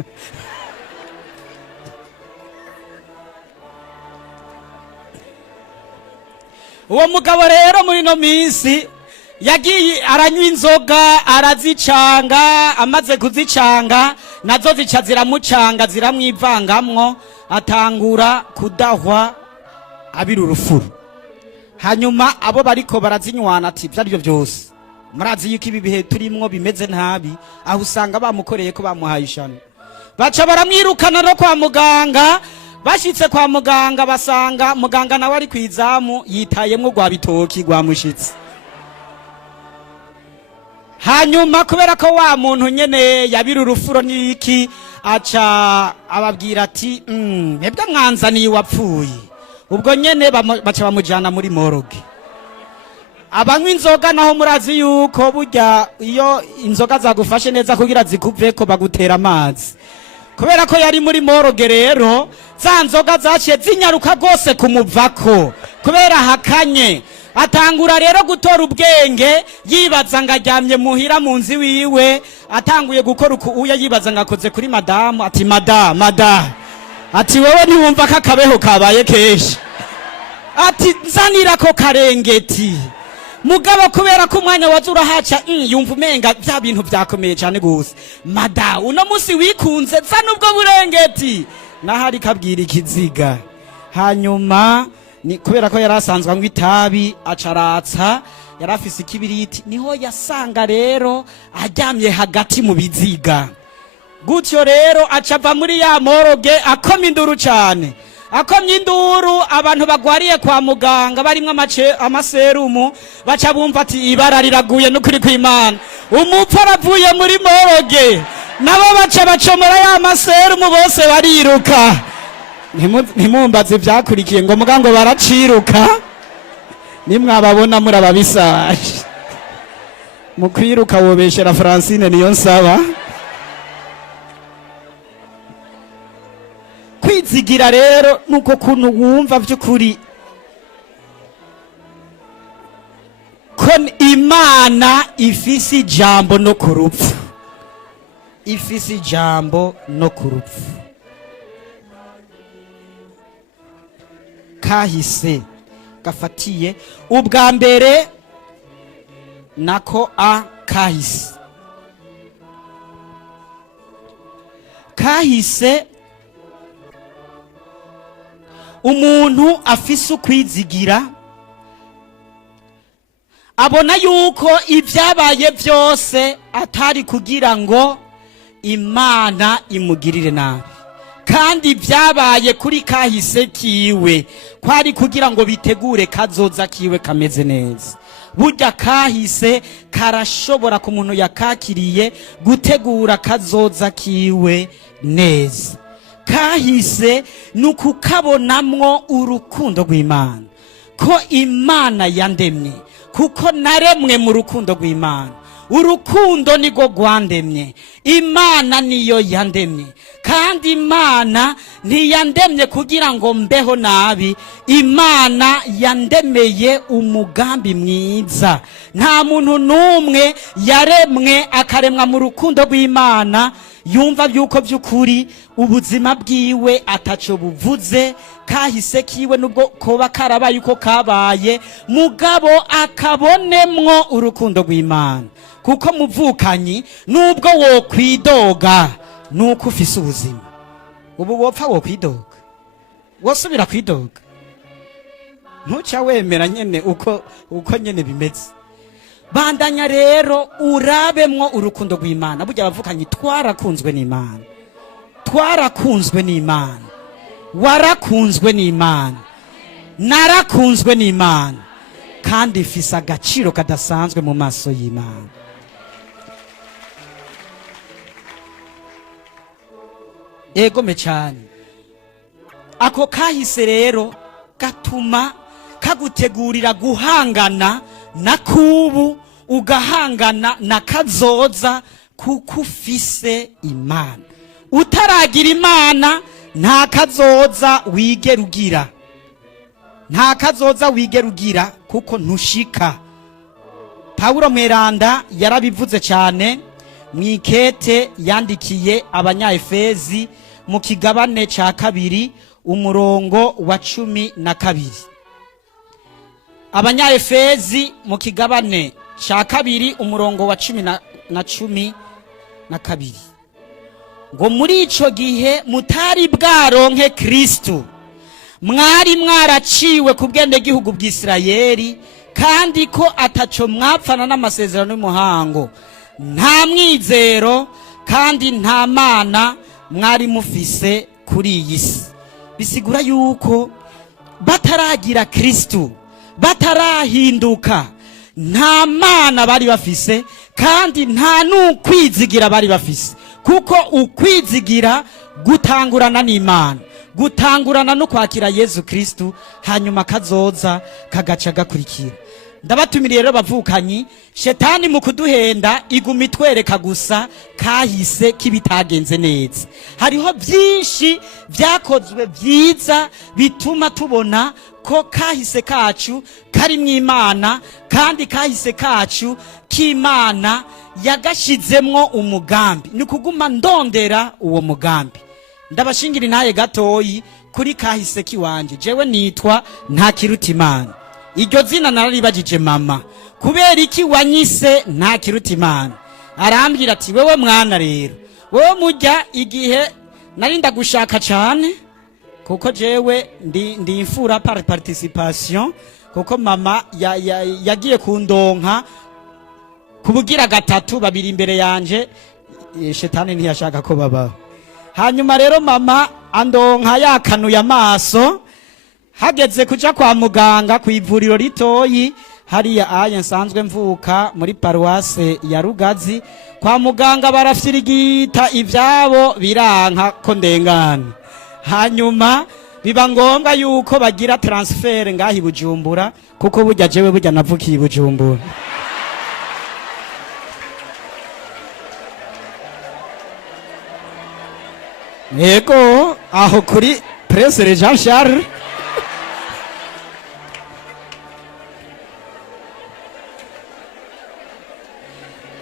Uwo mugabo rero muri no minsi yagiye aranywa inzoga arazicanga, amaze kuzicanga nazo zica ziramucanga ziramwivangamwo, atangura kudahwa abira urufuru. Hanyuma abo bariko barazinywana ati vyaryo byose murazi yuko ibi bihe turimwo bimeze ntabi, aho usanga bamukoreye ko bamuhaye ishano, baca baramwirukana no kwa muganga. Bashitse kwa muganga basanga muganga nawe ari kwizamu yitayemwo gwa bitoki gwa mushitsi. Hanyuma kubera ko wa muntu nyene yabira urufuro niki, aca ababwira ati mwebwe mwanzaniye wapfuye. Ubwo nyene baca bamujana muri moroge. Abanywa inzoga naho murazi yuko burya iyo inzoga zagufashe neza kugira zikuveko bagutera amazi. Kubera ko yari muri moroge rero za nzoga zaciye zinyaruka gose kumuvako kubera hakanye. Atangura rero gutora ubwenge yibaza ngaryamye muhira mu nzi wiwe, atanguye gukora uya yibaza ngakoze kuri madamu, ati mada ati wewe ntiwumva ko akabeho kabaye kenshi, ati nzanira ko karengeti. Mugabo kubera ko umwanya wazura haca yumva umenga bya bintu byakomeye cyane gose, mada uno musi wikunze zana ubwo burengeti, nahari kabwira ikiziga. Hanyuma ni kubera ko yarasanzwe anywa itabi acaratsa, yarafise ikibiriti, niho yasanga rero aryamye hagati mu biziga. Gutyo rero acava muri ya moroge akoma induru cyane, akomye induru. Abantu bagwariye kwa muganga barimwe amaserumu baca bumva ati ibara riraguye n'ukuri kw'Imana, umupfu aravuye muri moroge. Nabo baca bacomora ya maserumu bose bariruka. Ntimumbaze vyakurikiye ngo mugango baraciruka, nimwababona muri ababisaje mu kwiruka wobeshera Francine niyo nsaba. Kwizigira rero nuko kuntu wumva vy'ukuri ko Imana ifise ijambo no ku rupfu, ifise ijambo no ku rupfu. Kahise gafatiye ubwa mbere nako kahise. Kahise umuntu afise ukwizigira abona yuko ibyabaye byose atari kugira ngo Imana imugirire nabi, kandi byabaye kuri kahise kiwe kwari kugira ngo bitegure kazoza kiwe kameze neza. Burya kahise karashobora ku muntu yakakiriye gutegura kazoza kiwe neza. Kahise nukukabonamwo urukundo rw'Imana, ko Imana yandemye, kuko naremwe mu rukundo rw'Imana. Urukundo nigo rwandemye, Imana niyo yandemye, kandi Imana ntiyandemye kugira ngo mbeho nabi. Imana yandemeye umugambi mwiza. Nta muntu numwe yaremwe akaremwa mu rukundo rw'Imana yumva byuko by'ukuri ubuzima bwiwe ataco buvuze. Kahise kiwe nubwo koba karabaye uko kabaye, mugabo akabonemwo urukundo rw'Imana. Kuko muvukanyi nubwo wo kwidoga nuko ufise ubuzima, ubu wopfa wo kwidoga, wosubira kwidoga, ntuca wemera nyene uko nyene bimeze. Bandanya rero urabemwo urukundo rw'Imana. Burya bavukanyi twarakunzwe n'Imana, twarakunzwe n'Imana, warakunzwe n'Imana, narakunzwe n'Imana, kandi ifise agaciro kadasanzwe mu maso y'Imana. Egome cyane. Ako kahise rero gatuma kagutegurira guhangana na kubu, ugahangana na kazoza, kuko ufise Imana. Utaragira Imana nta kazoza wigera ugira, nta kazoza wigera ugira, kuko ntushika. Pawulo mweranda yarabivuze cyane mwikete yandikiye abanyaefezi mu kigabane ca kabiri umurongo wa 12. Abanyaefezi mu kigabane ca kabiri umurongo wa 12 ngo muri ico gihe mutari bwaronke Kristo mwari mwaraciwe ku bwende gihugu bw'Isirayeli kandi ko ataco mwapfana n'amasezerano y'umuhango nta mwizero kandi nta mana mwari mufise kuri iyi si. Bisigura yuko bataragira Kristo batarahinduka nta mana bari bafise kandi nta n'ukwizigira bari bafise, kuko ukwizigira gutangurana n'Imana, gutangurana no kwakira Yesu Kristo hanyuma kazoza kagaca gakurikira. Ndabatumiriye rero bavukanyi, shetani mu kuduhenda iguma itwereka gusa kahise kibitagenze neza. Hariho byinshi byakozwe byiza bituma tubona ko kahise kacu kari mw'Imana kandi kahise kacu k'Imana yagashizemwo umugambi. Ni kuguma ndondera uwo mugambi. Ndabashingira intaye gatoyi kuri kahise kiwanje. Jewe nitwa Ntakirutimana. Iryo zina nararibajije mama, kubera iki wanyise Ntakirutimana? Arambwira ati wewe mwana rero, wewe mujya igihe nari ndagushaka cyane, kuko jewe ndi imfura par participation, kuko mama yagiye kundonka kubugira gatatu, babiri imbere yanje, shetani ntiyashaka ko babaho. Hanyuma rero mama andonka yakanuye amaso, hageze kuja kwa muganga ku ivuriro ritoyi hariya aya nsanzwe mvuka muri paruwase ya Rugazi. Kwa muganga barafyirigita ivyabo biranka ko ndengana, hanyuma biba ngombwa yuko bagira transfer ngahi Bujumbura, kuko burya jewe burya navukiye Bujumbura. Yego aho kuri Presse Jean Charles.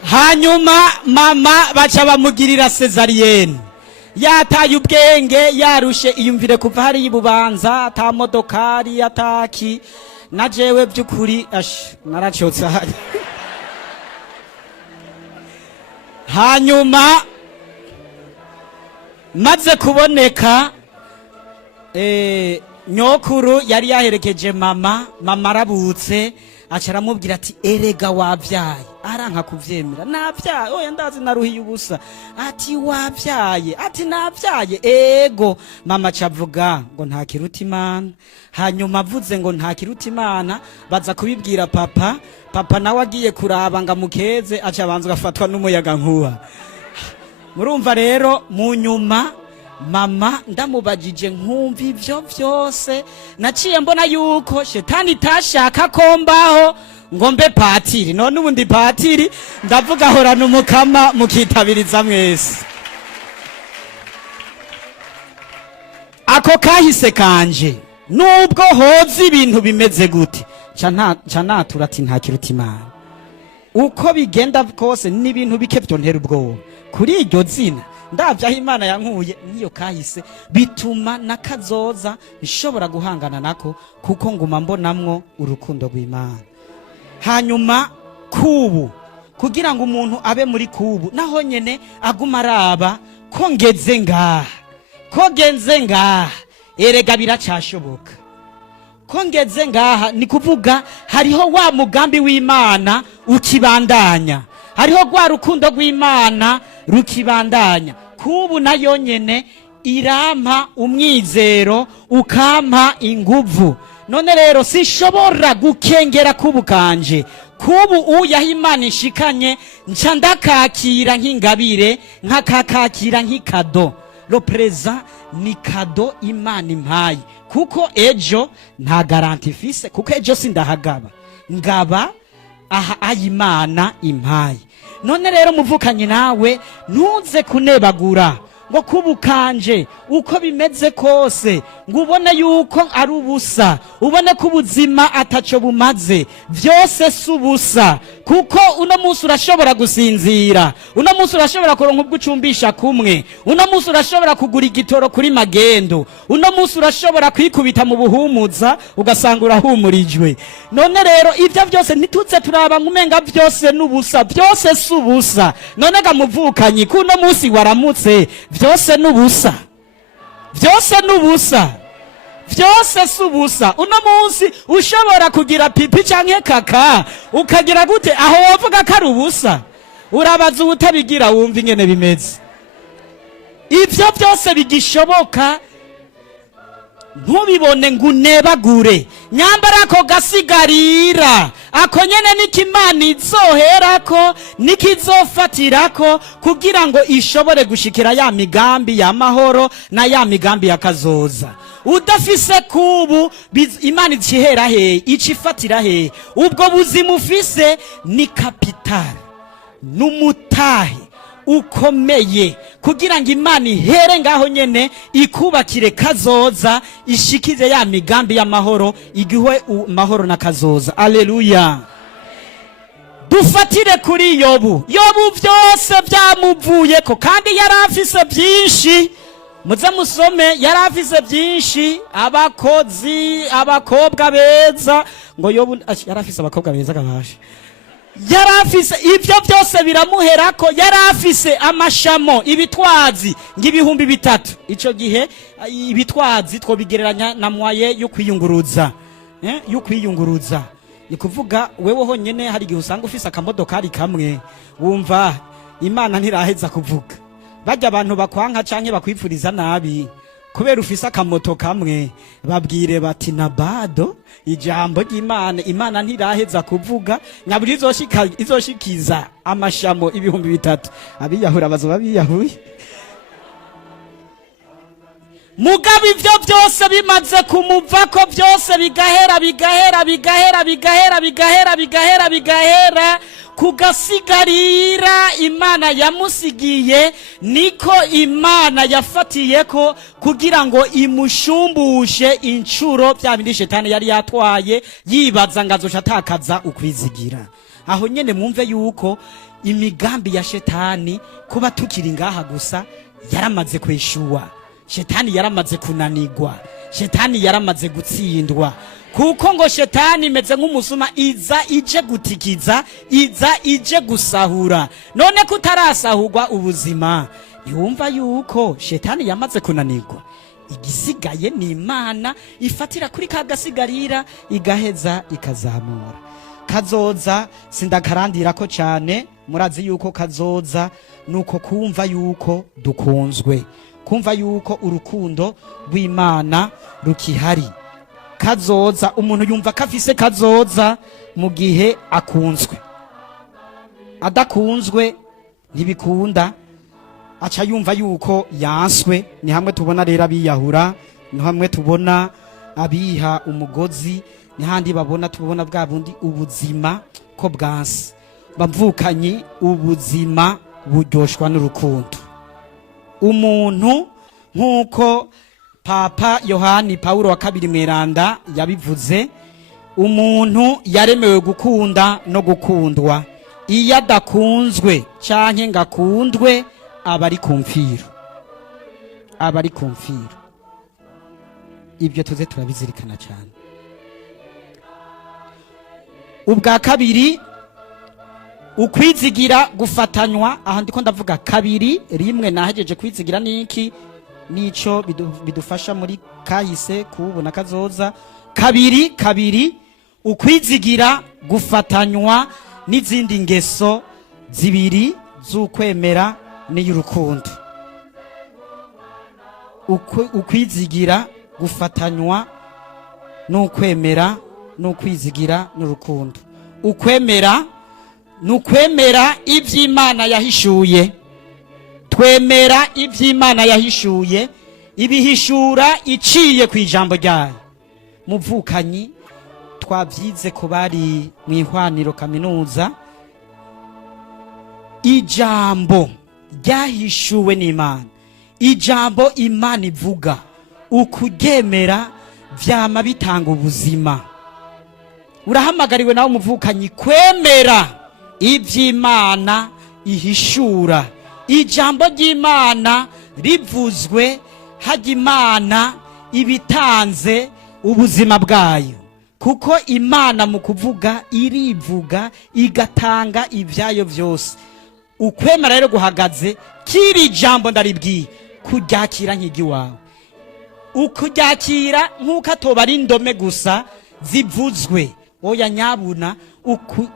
Hanyuma mama baca bamugirira cesarienne, yataye ubwenge yarushe, iyumvire kuva hari y'Ibubanza ata modokari ataki, na jewe byukuri naracotse hari. Hanyuma maze kuboneka nyokuru yari yaherekeje mama arabutse, acaramubwira ati erega wabyaye. Aranka kuvyemera, nabyaye, oya ndazi naruhiye ubusa. Ati wabyaye, ati nabyaye, ego. Mama cavuga ngo Ntakirutimana. Hanyuma avuze ngo Ntakirutimana baza kubibwira papa, papa nawe agiye kuraba nga mukeze, aca abanza gafatwa n'umuyaga nkuba. Murumva rero mu nyuma mama ndamubajije nkumva ivyo vyose, naciye mbona yuko shetani tashaka ko mbaho ngo mbe patiri. None ubu ndi patiri, ndavuga horana umukama mukitabiriza mwese. Ako kahise kanje nubwo hoza ibintu bimeze gute, canatura ati Ntakirutimana. Uko bigenda kose n'ibintu bike vyontera ubwoba. Kuri iryo zina ndavyaho Imana yankuye niyo kahise, bituma nakazoza nshobora guhangana nako, kuko nguma mbonamwo urukundo rw'Imana. Hanyuma kubu, kugira ngo umuntu abe muri kubu, naho nyene aguma araba ko ngeze ngaha, ko genze ngaha, erega biracashoboka. Ko ngeze ngaha ni kuvuga hariho wa mugambi w'Imana ukibandanya, hariho gwa rukundo rw'Imana rukibandanya. Kubu nayo nyene irampa umwizero, ukampa inguvu. None rero sinshobora gukengera kubu kanje. Kubu uyaho Imana ishikanye nca ndakakira nk'ingabire, nkakakira nk'ikado. Lo preza ni kado Imana impaye, kuko ejo nta garanti fise, kuko ejo sindahagaba, ngaba aha ayimana impaye. None rero muvukanye nawe ntuze kunebagura ngo kubukanje uko bimeze kose ngo ubone yuko ari ubusa, ubone ko ubuzima ataco bumaze, vyose si ubusa, kuko uno munsi urashobora gusinzira, uno munsi urashobora kuronka ubwo ucumbisha kumwe, uno munsi urashobora kugura igitoro kuri magendo, uno munsi urashobora kwikubita mu buhumuza ugasanga urahumurijwe. None rero ivyo vyose ntituze turaba ngumenga vyose n'ubusa, vyose si ubusa. None ga muvukanyi kuno munsi waramutse, vyose n'ubusa, vyose n'ubusa, vyose si ubusa. Uno munsi ushobora kugira pipi canke kaka ukagira gute, aho wovuga ko ari ubusa? Urabaza ubutabigira wumva ingene bimeze. Ivyo vyose bigishoboka, ntubibone ngo unebagure, nyambara ako gasigarira, ako nyene nikimana izoherako nikizofatirako kugira ngo ishobore gushikira ya migambi ya mahoro na ya migambi ya kazoza. Udafise kubu imana icihera he, icifatira he? Ubwo buzima ufise ni kapitali, n'umutahe ukomeye kugira ngo imana ihere ngaho nyene ikubakire kazoza, ishikize ya migambi y'amahoro, igihe mahoro na kazoza. Aleluya. Dufatire kuri Yobu. Yobu vyose vyamuvuyeko kandi yarafise byinshi, muze musome, yarafise byinshi, abakozi, abakobwa beza, ngo Yobu yarafise abakobwa beza kabasha, yarafise ivyo byose biramuherako, yarafise amashamo, ibitwazi ng'ibihumbi 3. Ico gihe ibitwazi twobigereranya na mwaye yo kwiyunguruza, yo kwiyunguruza. Ni kuvuga wewe honyene hari gihe usanga ufise akamodokari kamwe, wumva imana ntiraheza kuvuga. Bajya abantu bakwanka canke bakwipfuriza nabi kubera ufise akamoto kamwe, babwire bati nabado ijambo ry'Imana, imana ntiraheza kuvuga, nyaburi izoshikiza amashamo ibihumbi 3. Abiyahura bazoba biyahuye. Mugabe ivyo byose bimaze kumuvako, byose bigahera bigahera bigahera bigahera bigahera bigahera bigahera, kugasigarira imana yamusigiye, niko imana yafatiyeko kugira ngo imushumbushe incuro bya bindi shetani yari yatwaye yibaza ngo azoca atakaza ukwizigira. Aho nyene mwumve yuko imigambi ya shetani kuba tukiri ngaha gusa yaramaze kweshuwa, shetani yaramaze kunanigwa, shetani yaramaze gutsindwa, kuko ngo shetani imeze nk'umusuma, iza ije gutikiza, iza ije gusahura. None kutarasahurwa ubuzima, yumva yuko shetani yamaze kunanigwa, igisigaye ni imana ifatira kuri kagasigarira igaheza ikazamura. Kazoza sindakarandirako cyane, murazi yuko kazoza nuko kumva yuko dukunzwe, kumva yuko urukundo rw'Imana rukihari. Kazoza umuntu yumva kafise kazoza mu gihe akunzwe, adakunzwe ntibikunda, aca yumva yuko yanswe. Ni hamwe tubona rero abiyahura, ni hamwe tubona abiha umugozi, ni handi tubona bwa bundi ubuzima ko bwansi. Bamvukanyi, ubuzima buryoshwa n'urukundo. Umuntu nkuko Papa Yohani Paulo wa kabiri mweranda yabivuze, umuntu yaremewe gukunda no gukundwa. Iyo adakunzwe canke ngakundwe aba ari kumfiro, aba ari kumfiro. Ibyo tuze turabizirikana cyane. Ubwa kabiri, ukwizigira gufatanywa. Aha ndiko ndavuga kabiri, rimwe nahejeje kwizigira niki nico bidufasha muri kahise kubona kazoza. Kabiri ukwizigira gufatanywa n'izindi ngeso zibiri z'ukwemera n'iy'urukundo. Ukwizigira gufatanywa n'ukwemera n'ukwizigira n'urukundo. Ukwemera nukwemera ivy'Imana yahishuye, twemera ivy'Imana yahishuye, ibihishura iciye ku ijambo ryayo. Muvukanyi, twavyize ko bari mu ihwaniro kaminuza, ijambo ryahishuwe n'Imana, ijambo Imana ivuga ukuryemera vyama bitanga ubuzima. Urahamagariwe nawe umuvukanyi kwemera ivy'Imana ihishura. Ijambo ry'Imana rivuzwe hajya Imana ibitanze ubuzima bwayo, kuko Imana mu kuvuga irivuga igatanga ivyayo vyose. Ukwemera rero guhagaze kiri jambo ndaribwiye kuryakira nk'igi wawe, ukuryakira nk'uko atoba ari indome gusa zivuzwe. Oya nyabuna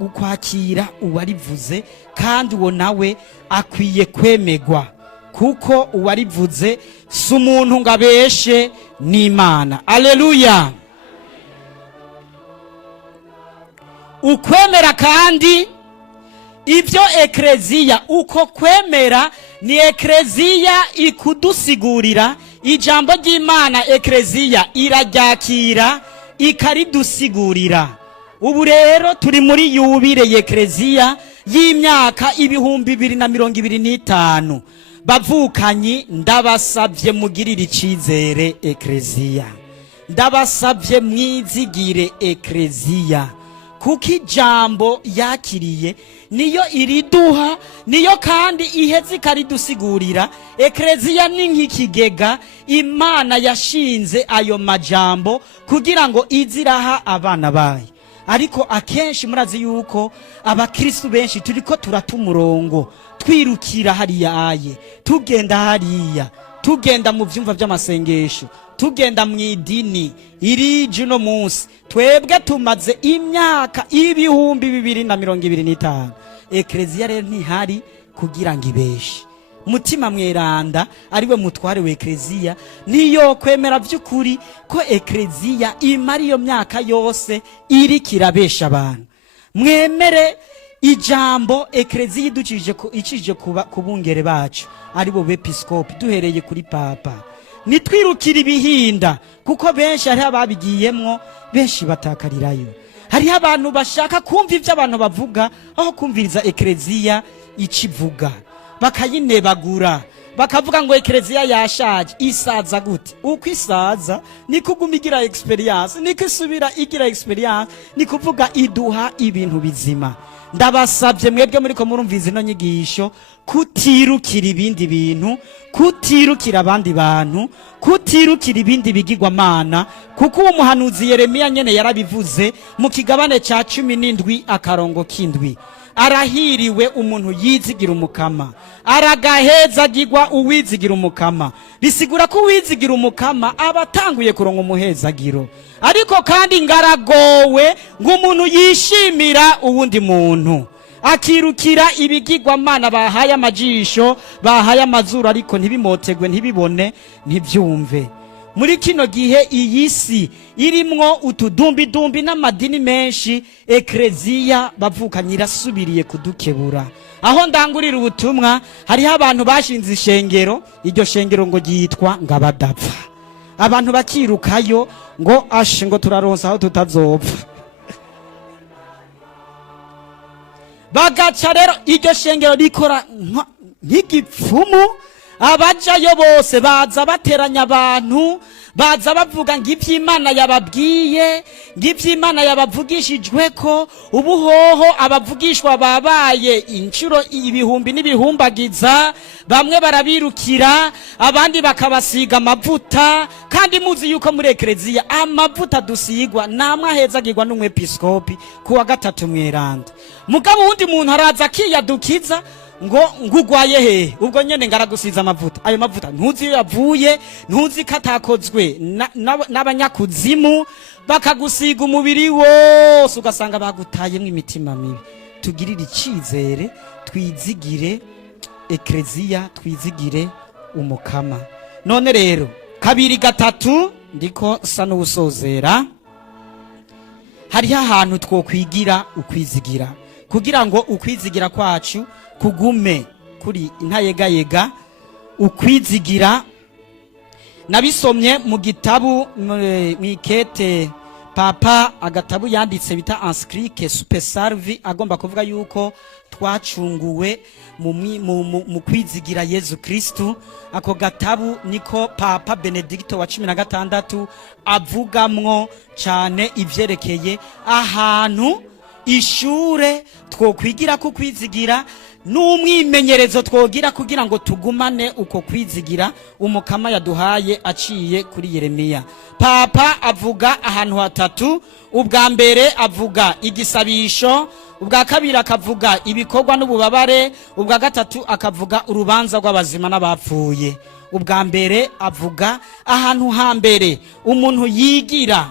ukwakira uwarivuze, kandi uwo nawe akwiye kwemegwa, kuko uwarivuze si umuntu ngo abeshe n'Imana. Aleluya. Ukwemera kandi ivyo ekleziya, uko kwemera ni ekleziya ikudusigurira ijambo ry'Imana. Ekleziya iraryakira ikaridusigurira. Ubu rero turi muri yubile y'ekleziya y'imyaka 2025. Bavukanyi, ndabasavye mugirire icizere ekleziya, ndabasavye mwizigire ekleziya, kuko ijambo yakiriye niyo iriduha, niyo kandi iheze ikaridusigurira. Ekleziya ni nk'ikigega Imana yashinze ayo majambo kugira ngo iziraha abana bayo. Ariko akenshi murazi yuko abakristo benshi turiko turata umurongo, twirukira hariya aye, tugenda hariya, tugenda mu vyumva vy'amasengesho, tugenda mw'idini irije no munsi. Twebwe tumaze imyaka 2025. Ekleziya rero ntihari kugira ngo ibeshe. Mutima mweranda ariwe mutware w'ekleziya niyo kwemera vy'ukuri ko ekleziya imara iyo myaka yose iri kirabesha abantu. Mwemere ijambo ekleziya icije kubungere bacu aribo bepiskopi, duhereye kuri papa. Nitwirukira ibihinda, kuko benshi hari ababigiyemwo, benshi batakarirayo. Hari abantu bashaka kumva ivyo abantu bavuga aho kumviriza ekleziya icivuga, bakayinebagura, bakavuga ngo ekleziya yashaje. Isaza gute? Uko isaza ni kuguma igira experience, niko isubira igira experience, ni kuvuga iduha ibintu bizima. Ndabasabye mwebwe muriko murumviza ino nyigisho kutirukira ibindi bintu, kutirukira abandi bantu, kutirukira ibindi bigirwamana, kuko uwo muhanuzi Yeremiya nyene yarabivuze mu kigabane ca 17 akarongo kindwi. Arahiriwe umuntu yizigira umukama, aragahezagirwa uwizigira umukama. Bisigura ko uwizigira umukama abatanguye kuronka umuhezagiro. Ariko kandi ngaragowe ngo umuntu yishimira uwundi muntu, akirukira ibigirwamana bahaye amajisho, bahaye amazuru, ariko ntibimotegwe, ntibibone, ntibyumve. Muri kino gihe iyi si irimwo utudumbi n'amadini menshi, ekleziya bavukanyi irasubiriye kudukebura. Aho ndangurira ubutumwa, hariho abantu bashinze ishengero, iryo shengero ngo ryitwa ngabadapfa. Abantu bakirukayo ngo ashe ngo turaronsa aho tutazopfa. Bagaca rero iryo shengero rikora nk'igipfumu. Abajayo bose baza bateranya abantu, baza bavuga ngo ivy'Imana yababwiye, ngo ivy'Imana yabavugishijwe ko. Ubuhoho abavugishwa babaye incuro ibihumbi n'ibihumbagiza. Bamwe barabirukira, abandi bakabasiga amavuta. Kandi muzi yuko muri ekleziya amavuta dusigwa namwe ahezagirwa n'umwepiskopi kuwa 3 mweranda. Mugabo wundi muntu araza akiyadukiza ngo ngugwaye he, ubwo nyene ngaragusiza amavuta. Ayo mavuta ntuzi yavuye, ntuzi katakozwe n'abanyakuzimu, bakagusiga umubiri wose, ugasanga bagutayemwe imitima mibi. Tugirire icizere, twizigire ekleziya, twizigire umukama. None rero 2 3 ndiko sa n'ubusozera, hariho ahantu twokwigira ukwizigira, kugira ngo ukwizigira kwacu kugume kuri intayegayega. Ukwizigira nabisomye mu gitabu mwikete papa, agatabu yanditse bita Encyclique Super Salvi, agomba kuvuga yuko twacunguwe mu kwizigira Yezu Kristu. Ako gatabu niko Papa Benedicto wa 16 avugamwo cyane ivyerekeye ahantu ishure twokwigira ku kwizigira n'umwimenyerezo twogira kugira ngo tugumane uko kwizigira umukama yaduhaye aciye kuri Yeremiya. Papa avuga ahantu hatatu. Ubwa mbere avuga igisabisho, ubwa kabiri akavuga ibikorwa n'ububabare, ubwa gatatu akavuga urubanza rw'abazima n'abapfuye. Ubwa mbere avuga ahantu hambere umuntu yigira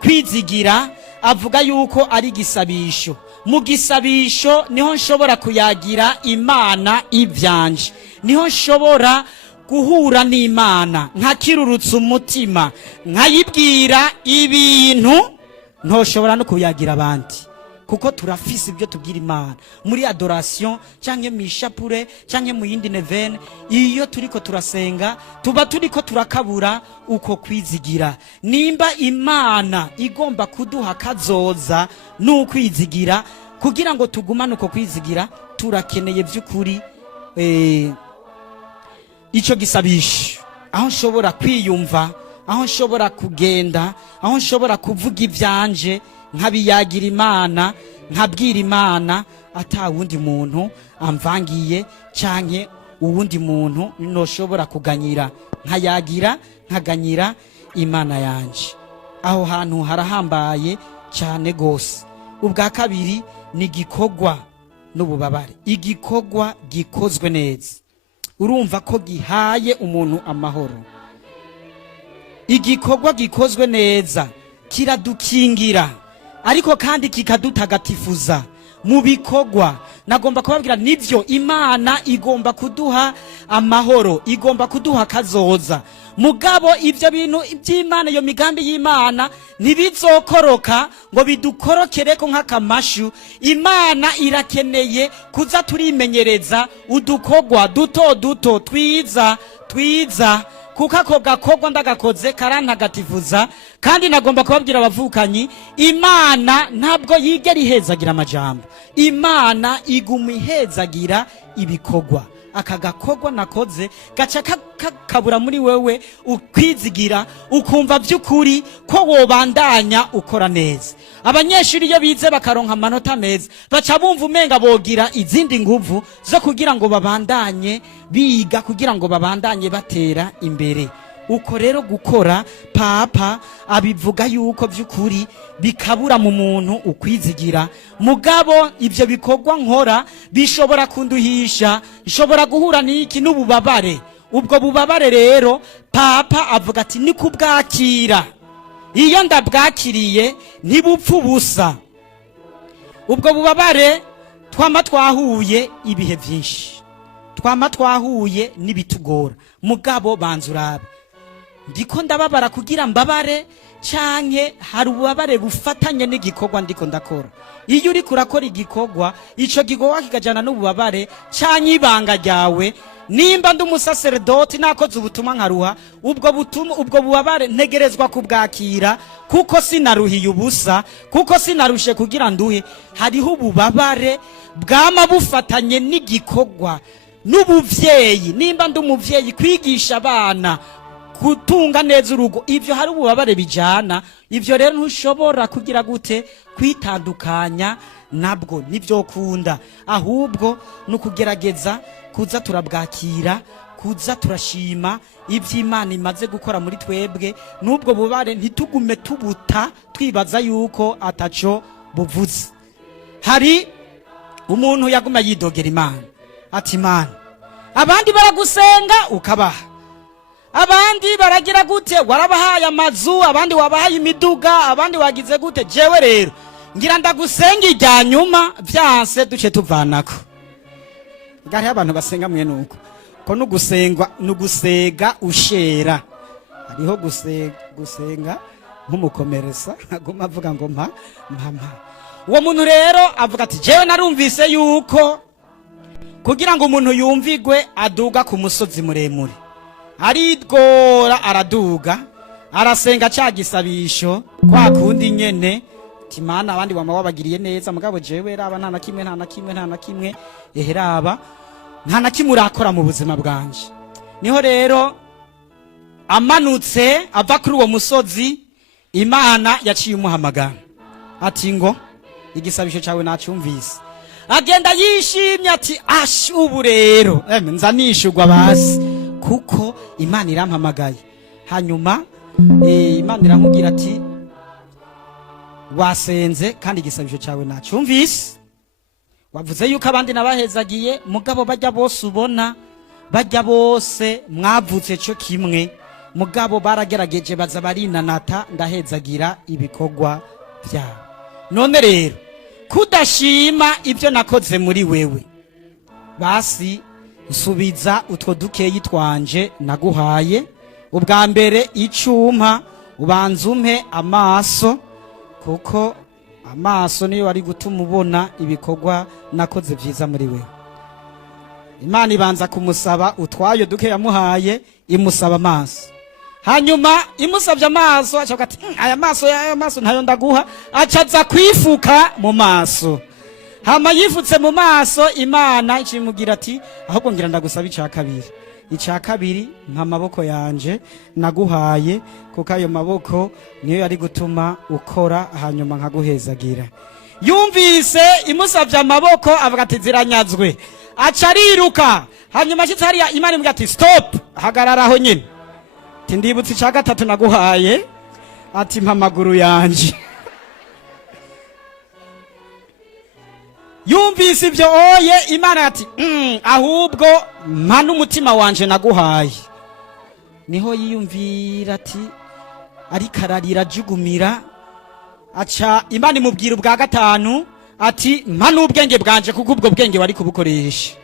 kwizigira, avuga yuko ari gisabisho. Mu gisabisho niho nshobora kuyagira Imana ivyanje, niho nshobora guhura n'Imana nkakirurutsa umutima nkayibwira ibintu ntoshobora no kuyagira abandi, kuko turafise ibyo tubwira Imana muri adoration canke mishapure canke mu yindi nevene. Iyo turiko turasenga tuba turiko turakabura uko kwizigira. Nimba Imana igomba kuduha kazoza n'ukwizigira kugira ngo tugumane uko kwizigira, turakeneye by'ukuri ico gisabisho, aho nshobora kwiyumva, aho nshobora kugenda, aho nshobora kuvuga ivyanje nkabiyagira Imana, nkabwira Imana ata wundi muntu amvangiye canke uwundi muntu noshobora kuganyira, nkaganyira Imana yanje. Aho hantu harahambaye cyane gose. Ubwa kabiri ni gikorwa n'ububabare. Igikorwa gikozwe neza, urumva ko gihaye umuntu amahoro. Igikorwa gikozwe neza kiradukingira, ariko kandi kikadutagatifuza. Mu bikorwa nagomba kubabwira nivyo Imana igomba kuduha amahoro, igomba kuduha kazoza. Mugabo ivyo bintu iby'Imana, iyo migambi y'Imana ntibizokoroka ngo bidukorokereko nk'akamashu. Imana irakeneye kuza turimenyereza udukorwa duto duto twiza, kuko ako gakorwa ndagakoze karantagatifuza. Kandi nagomba kubabwira abavukanyi, Imana ntabwo yigera ihezagira amajambo, Imana iguma ihezagira ibikorwa. Aka gakorwa nakoze gaca kabura muri wewe ukwizigira, ukumva by'ukuri ko wobandanya ukora neza. Abanyeshuri iyo bize bakaronka amanota meza, baca bumva umenga bogira izindi nguvu zo kugira ngo babandanye biga, kugira ngo babandanye batera imbere. Uko rero gukora, Papa abivuga yuko by'ukuri bikabura mu muntu ukwizigira. Mugabo ivyo bikorwa nkora bishobora kunduhisha, nshobora guhura n'iki n'ububabare. Ubwo bubabare rero Papa avuga ati ni kubwakira. Iyo ndabwakiriye ntibupfa ubusa. Ubwo bubabare twama twahuye ibihe byinshi, twama twahuye n'ibitugora. Mugabo banzurabe, ndiko ndababara kugira mbabare canke hari ububabare bufatanye n'igikorwa ndiko ndakora? Iyo uri kurakora igikorwa, ico gikorwa kikajana n'ububabare canke ibanga ryawe, nimba ndi umusaserdoti nakoze ubutumwa nkaruha, ubwo bubabare ntegerezwa kubwakira, kuko sinaruhiye ubusa, kuko sinarushe kugira nduhe. Hariho ububabare bwama bufatanye n'igikorwa n'ubuvyeyi. Nimba ndi umuvyeyi, kwigisha abana gutunga neza urugo, ivyo hari ububabare bijana. Ivyo rero ntushobora kugira gute kwitandukanya nabwo, nivyo kunda. Ahubwo nukugerageza kuza turabwakira, kuza turashima ivy'Imana imaze gukora muri twebwe. Nubwo bubare ntitugume tubuta twibaza yuko ataco buvuze. Hari umuntu yaguma yidogera Imana ati, Imana abandi baragusenga ukabaha, abandi baragira gute warabahaye amazu, abandi wabahaye imiduga, abandi wagize gute, jewe rero ngira ndagusenga irya nyuma vyanse duce tuvanako. Gari abantu basenga mwe nuko ko nugusega ushera. Hariho gusenga nk'umukomeresa aguma avuga ngo mpa. Uwo muntu rero avuga ati, jewe narumvise yuko kugira ngo umuntu yumvigwe aduga ku musozi muremure, aridgora araduga, arasenga ca gisabisho kwa kundi nyene, Imana abandi wama wabagiriye neza, mugabo jewe raba nta na kimwe eheraba. nta na kimwe urakora mu buzima bwanje. Niho rero amanutse ava kuri uwo musozi, Imana yaciye umuhamagara ati ngo igisabisho cyawe nacyumvise. Agenda yishimye ati ash ubu rero nza nishugwa basi kuko Imana irampamagaye. Hanyuma Imana iramubwira ati wasenze kandi igisabisho cyawe nacyumvise, wavuze yuko abandi nabahezagiye, mugabo bajya bose ubona, bajya bose mwavutse cyo kimwe, mugabo baragerageje baza barinanata, ndahezagira ibikorwa byabo. None rero kudashima ibyo nakoze muri wewe, basi nsubiza utwo dukeyi twanje naguhaye. Ubwa mbere icuma ubanza umpe amaso, kuko amaso niyo ari gutuma ubona ibikorwa nakoze byiza muri wewe. Imana ibanza kumusaba utwayo duke yamuhaye, imusaba amaso. Hanyuma imusabye amaso, acavuga ati aya maso ntayo ndaguha, acaza kwifuka mu maso. Hama yifutse mu maso, Imana icimugira ati ahubwo ngira ndagusaba icya kabiri. Icya kabiri nka maboko yanje naguhaye, kuko ayo maboko niyo yari gutuma ukora, hanyuma nkaguhezagira. Yumvise imusabye amaboko, avuga ati ziranyazwe, aca ariruka. Hanyuma ashitse hariya, Imana imubwira ati stop, hagarara aho nyine. Ati ndibutse icya gatatu naguhaye, ati mpa amaguru yanje. Yumvise ibyo oye, Imana ati ahubwo mpa n'umutima wanje naguhaye. Niho yiyumvira ati ariko ararira ajugumira, aca Imana imubwira ubwa gatanu ati mpa n'ubwenge bwanje kuko ubwo bwenge wari kubukoresha.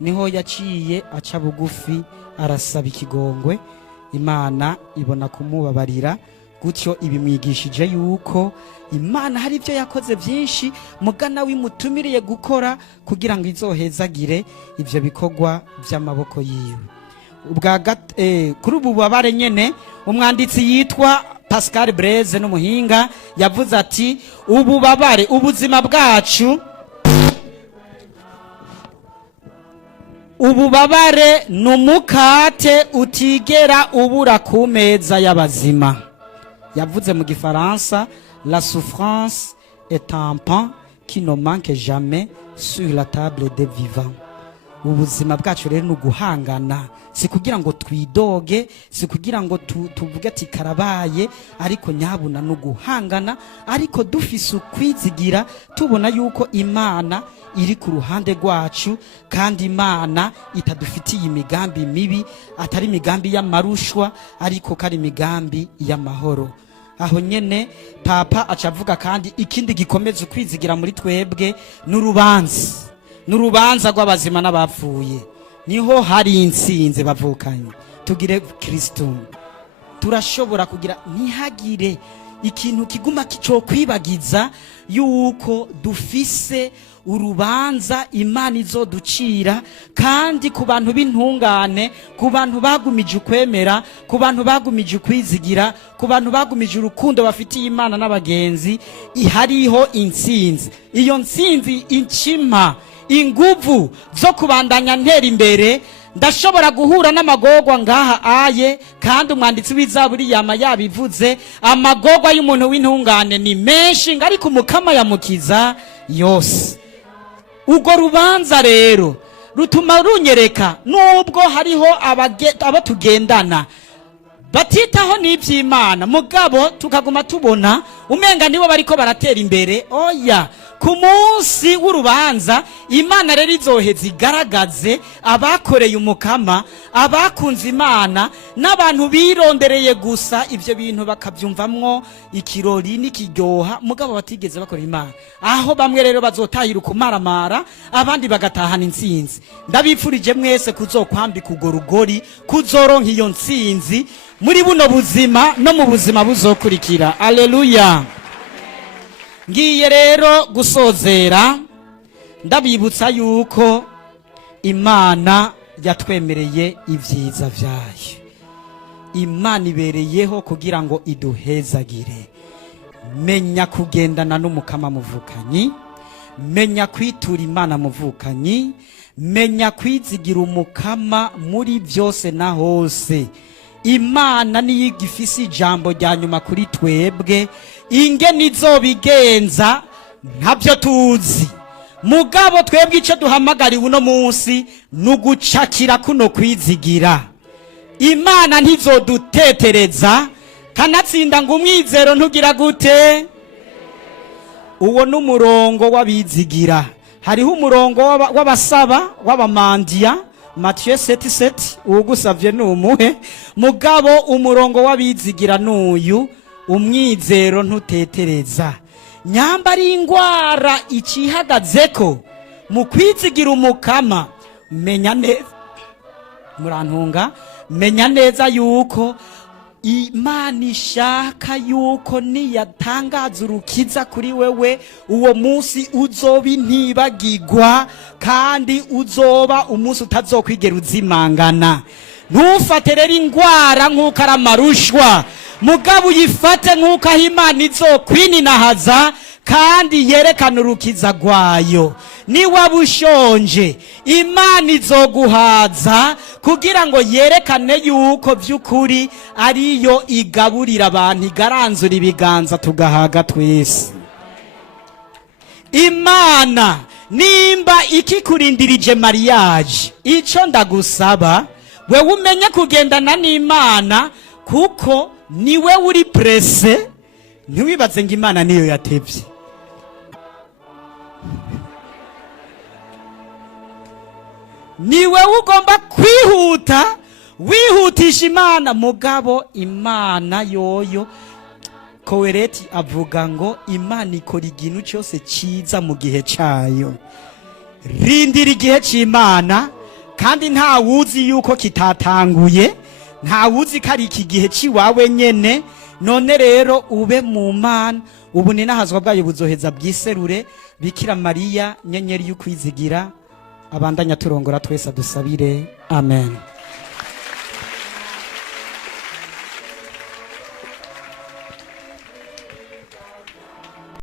Niho yaciye aca bugufi arasaba ikigongwe, Imana ibona kumubabarira. Gutyo ibimwigishije yuko Imana hari ibyo yakoze byinshi, mugana wimutumiriye gukora kugira ngo izohezagire ibyo bikorwa by'amaboko yiwe. Kuri ubu bubabare nyene, umwanditsi yitwa Pascal Blaise n'umuhinga yavuze ati ububabare, ubuzima bwacu, ububabare numukate utigera ubura ku meza y'abazima. Yavuze mu Gifaransa, la souffrance est un pain qui ne manque jamais sur la table des vivants. Ubuzima bwacu rero nuguhangana, si kugira ngo twidoge, si kugira ngo tuvuge ati karabaye, ariko nyabuna nuguhangana, ariko dufise ukwizigira, tubona yuko Imana iri ku ruhande rwacu, kandi Imana itadufitiye imigambi mibi, atari imigambi y'amarushwa, ariko kari imigambi y'amahoro. Aho nyene papa acavuga kandi ikindi gikomeza ukwizigira muri twebwe n'urubanza rw'abazima n'abapfuye. Niho hari insinzi bavukanye. Tugire Kristo, turashobora kugira ntihagire ikintu kiguma cyo kwibagiza yuko dufise urubanza Imana izoducira, kandi ku bantu b'intungane, ku bantu bagumije ukwemera, ku bantu bagumije ukwizigira, ku bantu bagumije urukundo bafitiye Imana n'abagenzi, ihariho insinzi. Iyo nsinzi incima inguvu zo kubandanya ntera imbere. Ndashobora guhura n'amagorwa ngaha aye, kandi umwanditsi w'Izaburi yama yabivuze, amagorwa y'umuntu w'intungane ni menshi, ariko Umukama yamukiza yose. Ugo rubanza rero rutuma runyereka nubwo hariho abatugendana batitaho n'iby'Imana, mugabo tukaguma tubona umenga nibo bariko baratera imbere. Oya, ku munsi w'urubanza Imana rero izoheza igaragaze abakoreye Umukama, abakunze Imana, n'abantu birondereye gusa ibyo bintu bakabyumvamwo ikirori n'ikiryoha, mugabo batigeze bakora Imana. Aho bamwe rero bazotahira kumaramara, abandi bagatahana insinzi. Ndabipfurije mwese kuzokwambika ugo rugori, kuzoronka iyo nsinzi muri buno buzima no mu buzima buzokurikira. Aleluya. Ngiye rero gusozera ndabibutsa yuko Imana yatwemereye ibyiza byayo. Imana ibereyeho kugira ngo iduhezagire. Menya kugendana n'Umukama muvukanyi, menya kwitura imana muvukanyi, menya kwizigira umukama muri byose na hose. Imana niyo igifise ijambo rya nyuma kuri twebwe, ingene izobigenza ntabyo tuzi. Mugabo twebwe icyo duhamagariwe uno munsi nugucakira kuno kwizigira. Imana ntizodutetereza, kanatsinda ngo umwizero ntugira gute. Uwo n'umurongo w'abizigira. Hariho umurongo w'abasaba w'abamandiya, Matthieu 7:7, uwugusavye numuhe. Mugabo umurongo w'abizigira n'uyu, umwizero ntutetereza. Nyamba ari ingwara icihagazeko mu kwizigira umukama, menya neza, murantunga, menya neza yuko Imana ishaka yuko niyatangaza urukiza kuri wewe, uwo munsi uzoba intibagirwa kandi uzoba umunsi utazokwigera uzimangana. Ntufate rero ingwara nk'uko ari amarushwa, mugabo uyifate nk'uko aho Imana izokwininahaza kandi yerekana urukiza rwayo. Niwaba ushonje, Imana izoguhaza kugira ngo yerekane yuko by'ukuri ariyo igaburira abantu, igaranzura ibiganza tugahaga twese. Imana nimba ikikurindirije mariage, ico ndagusaba wewe umenye kugendana n'Imana, kuko niwe uri presse. Ntiwibaze ngo Imana niyo yatevye. Niwe ugomba kwihuta, wihutisha Imana. Mugabo Imana yoyo, Kowereti avuga ngo Imana ikora ikintu cyose ciza mu gihe cayo. Rindira igihe c'Imana, kandi nta wuzi yuko kitatanguye, nta wuzi ko ari iki gihe ciwawe nyene. None rero ube mu Mana, ubu ni nahazwa bwayo buzoheza bwiserure. Bikira Mariya, nyenyeri y'ukwizigira, abandanya turongora twese dusabire. Amen.